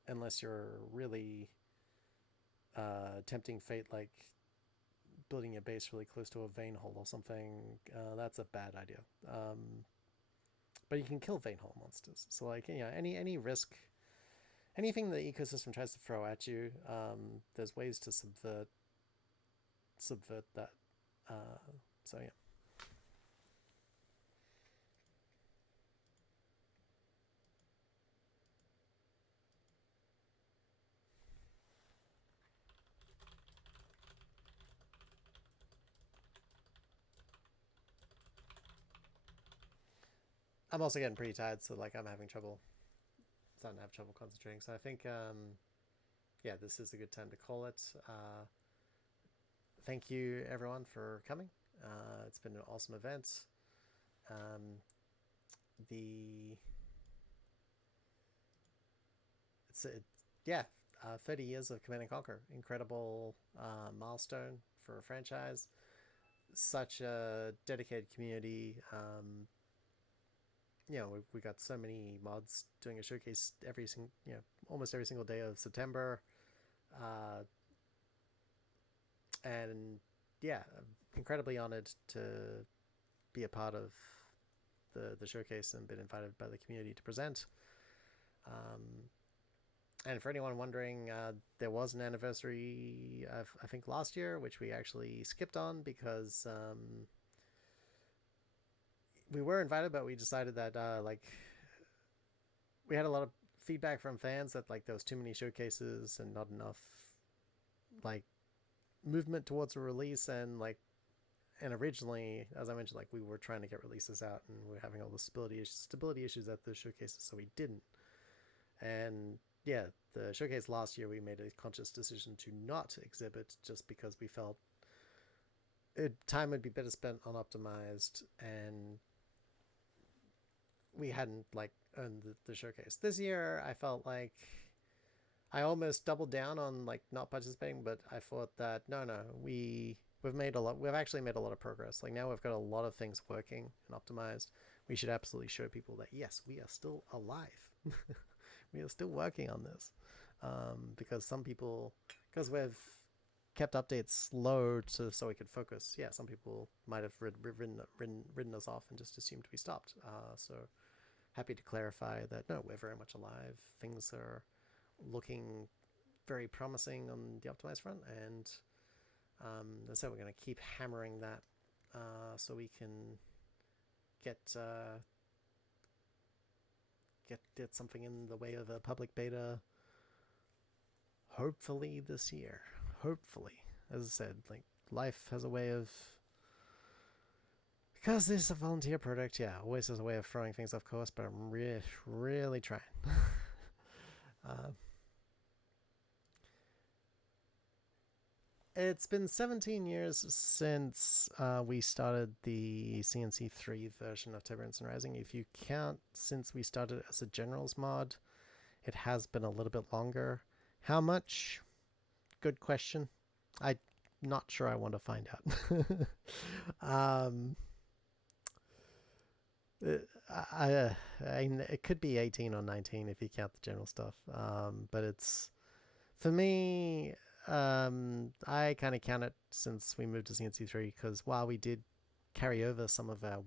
unless you're really tempting fate, like building your base really close to a vein hole or something. That's a bad idea. But you can kill vein hole monsters. So, like, any risk, anything the ecosystem tries to throw at you, there's ways to subvert that. So yeah. I'm also getting pretty tired, so like I'm starting to have trouble concentrating. So I think, yeah, this is a good time to call it. Thank you everyone for coming. It's been an awesome event. Yeah, 30 years of Command and Conquer, incredible milestone for a franchise. Such a dedicated community. We got so many mods doing a showcase almost every single day of September, and yeah, incredibly honored to be a part of the showcase and been invited by the community to present. And for anyone wondering, there was an anniversary of, I think, last year, which we actually skipped on because we were invited, but we decided that we had a lot of feedback from fans that like there was too many showcases and not enough like movement towards a release, and originally, as I mentioned, like we were trying to get releases out and we were having all the stability issues at the showcases, so we didn't. And yeah, the showcase last year, we made a conscious decision to not exhibit just because we felt time would be better spent on optimized, and we hadn't earned the showcase. This year, I felt like I almost doubled down on not participating, but I thought that no, we've actually made a lot of progress. Like, now we've got a lot of things working and optimized. We should absolutely show people that yes, we are still alive. We are still working on this, because we've kept updates low so we could focus. Yeah, some people might have ridden us off and just assumed we stopped. So happy to clarify that no, we're very much alive. Things are looking very promising on the optimized front, and so we're going to keep hammering that so we can get something in the way of a public beta hopefully this year. Hopefully. As I said, life has a way of, because this is a volunteer project, always has a way of throwing things off course, but I'm really trying. It's been 17 years since we started the CNC3 version of TSRising. If you count since we started as a generals mod, it has been a little bit longer. How much? Good question. I'm not sure I want to find out. It could be 18 or 19 if you count the general stuff. But it's, for me, I kind of count it since we moved to CNC3, because while we did carry over some of our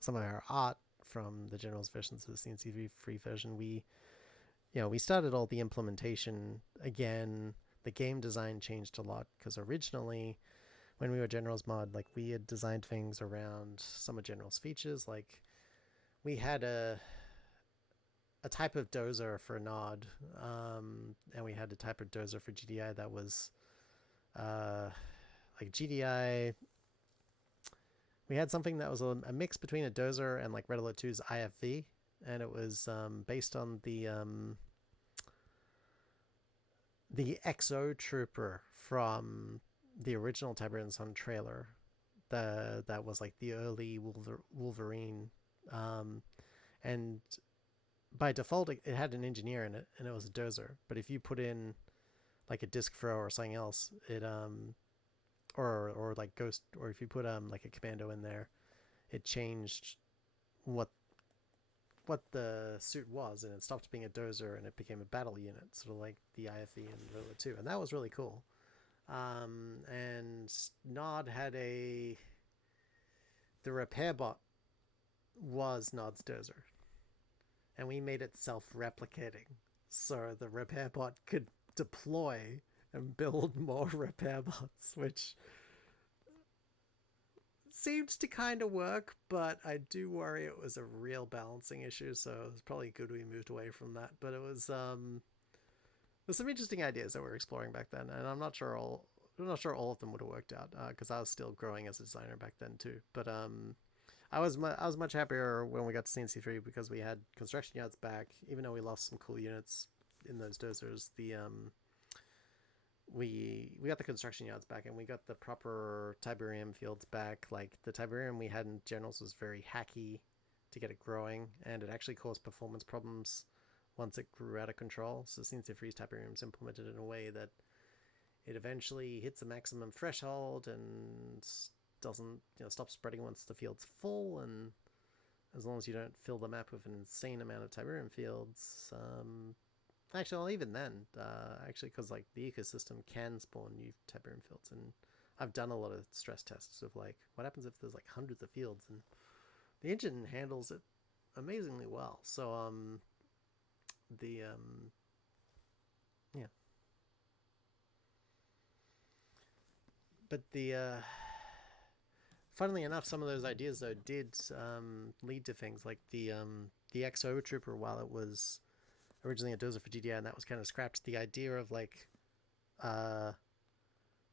some of our art from the General's versions of the CNC free version. We started all the implementation again. The game design changed a lot because originally, when we were General's mod, like we had designed things around some of General's features. Like we had a type of dozer for Nod, and we had a type of dozer for GDI that was like GDI. We had something that was a mix between a dozer and like Red Alert 2's IFV, and it was based on the XO Trooper from the original Tiberian Sun trailer. That was like the early Wolverine, and by default it had an engineer in it, and it was a dozer. But if you put in like a disc throw or something else, it or like Ghost, or if you put like a commando in there, it changed what the suit was, and it stopped being a dozer and it became a battle unit, sort of like the IFE and Roller 2, and that was really cool. And Nod had the repair bot was Nod's dozer, and we made it self-replicating, so the repair bot could deploy and build more repair bots, which seemed to kind of work, but I do worry it was a real balancing issue, so it was probably good we moved away from that. But it was there's some interesting ideas that we were exploring back then, and I'm not sure all of them would have worked out, because I was still growing as a designer back then too. But I was much happier when we got to CNC3 because we had construction yards back, even though we lost some cool units in those dozers. We got the construction yards back, and we got the proper Tiberian fields back. Like the Tiberian we had in Generals was very hacky to get it growing, and it actually caused performance problems once it grew out of control. So CNC3's Tiberian was implemented in a way that it eventually hits a maximum threshold and doesn't stop spreading once the field's full, and as long as you don't fill the map with an insane amount of Tiberian fields, actually, well, even then, because like the ecosystem can spawn new Tiberian fields, and I've done a lot of stress tests of like what happens if there's like hundreds of fields, and the engine handles it amazingly well. So yeah, but funnily enough, some of those ideas though did lead to things like the XO Trooper. While it was originally a dozer for GDI, and that was kind of scrapped, the idea of like the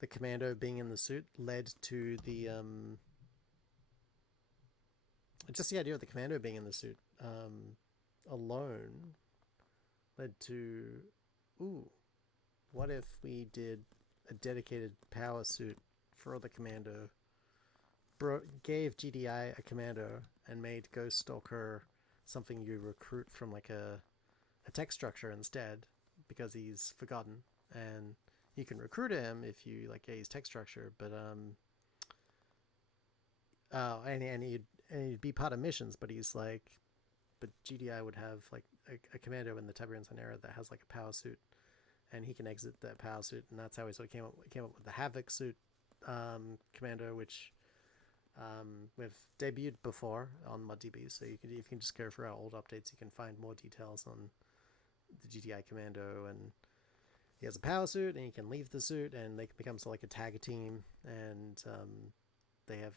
commando being in the suit led to just the idea of the commando being in the suit alone led to, what if we did a dedicated power suit for the commando, gave GDI a commando, and made Ghost Stalker something you recruit from like a tech structure instead, because he's forgotten, and you can recruit him if you like his tech structure, but and he'd be part of missions, but GDI would have like a commando in the Tiberian Sun era that has like a power suit, and he can exit that power suit, and that's how we sort of came up with the Havoc suit commando, which we've debuted before on ModDB, so you can just go through our old updates, you can find more details on the GDI commando, and he has a power suit, and he can leave the suit, and they can become sort of like a tag team, and they have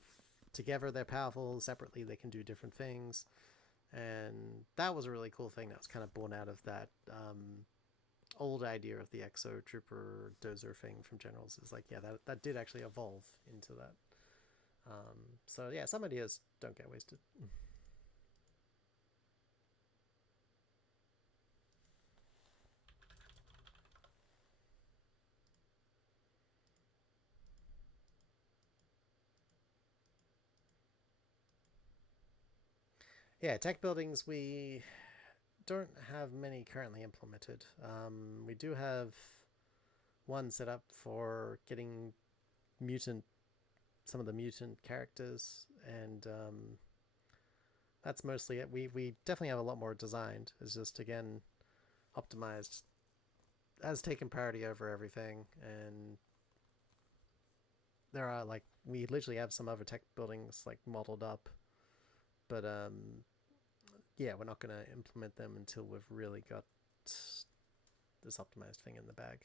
together they're powerful, separately they can do different things, and that was a really cool thing that was kind of born out of that old idea of the XO Trooper dozer thing from Generals. Is like, yeah, that did actually evolve into that. So yeah, some ideas don't get wasted. Yeah, tech buildings, we don't have many currently implemented. We do have one set up for getting some of the mutant characters, and that's mostly it. We definitely have a lot more designed. It's just, again, optimized has taken priority over everything, and there are like we literally have some other tech buildings like modeled up, but yeah, we're not going to implement them until we've really got this optimized thing in the bag.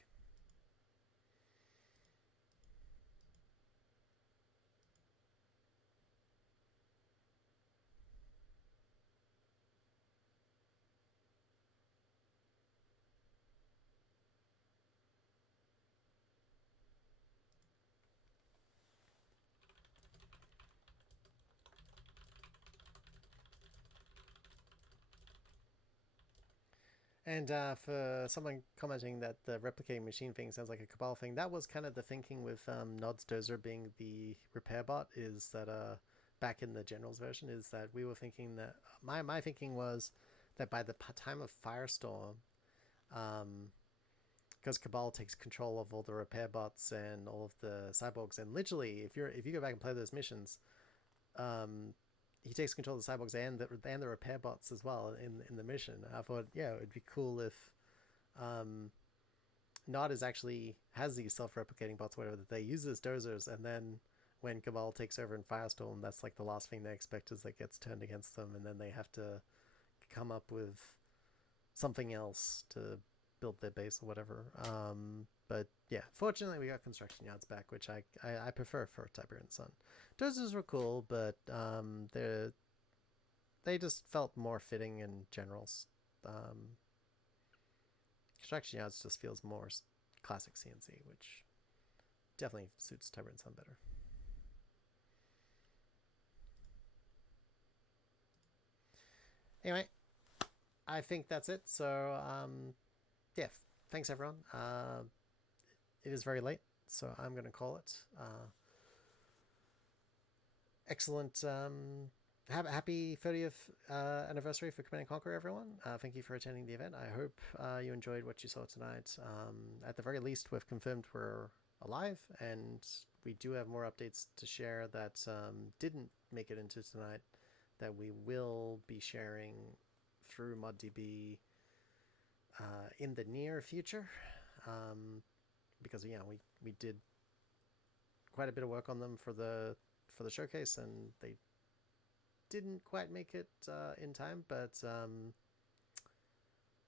And for someone commenting that the replicating machine thing sounds like a Cabal thing, that was kind of the thinking with Nod's Dozer being the repair bot, is that back in the General's version, is that we were thinking that, my thinking was that by the time of Firestorm, because Cabal takes control of all the repair bots and all of the cyborgs, and literally, if you go back and play those missions, he takes control of the cyborgs and the repair bots as well in the mission. I thought, yeah, it'd be cool if Nod has these self-replicating bots, whatever, that they use as dozers, and then when Cabal takes over in Firestorm, that's like the last thing they expect is that gets turned against them, and then they have to come up with something else to build their base or whatever. But yeah, fortunately we got construction yards back, which I prefer for Tiberian Sun. Dozers were cool, but they just felt more fitting in generals. Construction yards just feels more classic CNC, which definitely suits Tiberian Sun better. Anyway, I think that's it. So yeah, thanks everyone. It is very late, so I'm going to call it. Excellent. Happy 30th anniversary for Command & Conquer, everyone. Thank you for attending the event. I hope you enjoyed what you saw tonight. At the very least, we've confirmed we're alive, and we do have more updates to share that didn't make it into tonight, that we will be sharing through ModDB in the near future, because yeah, we did quite a bit of work on them for the showcase, and they didn't quite make it in time, but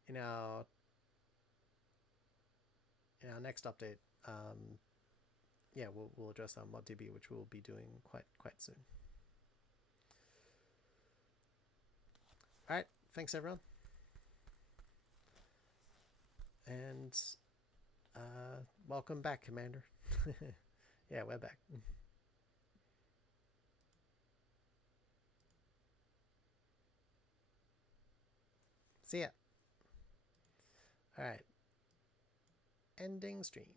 in our next update, yeah, we'll address our ModDB, which we'll be doing quite soon. All right, thanks everyone, and welcome back, Commander. Yeah, we're back. See ya. All right. Ending stream.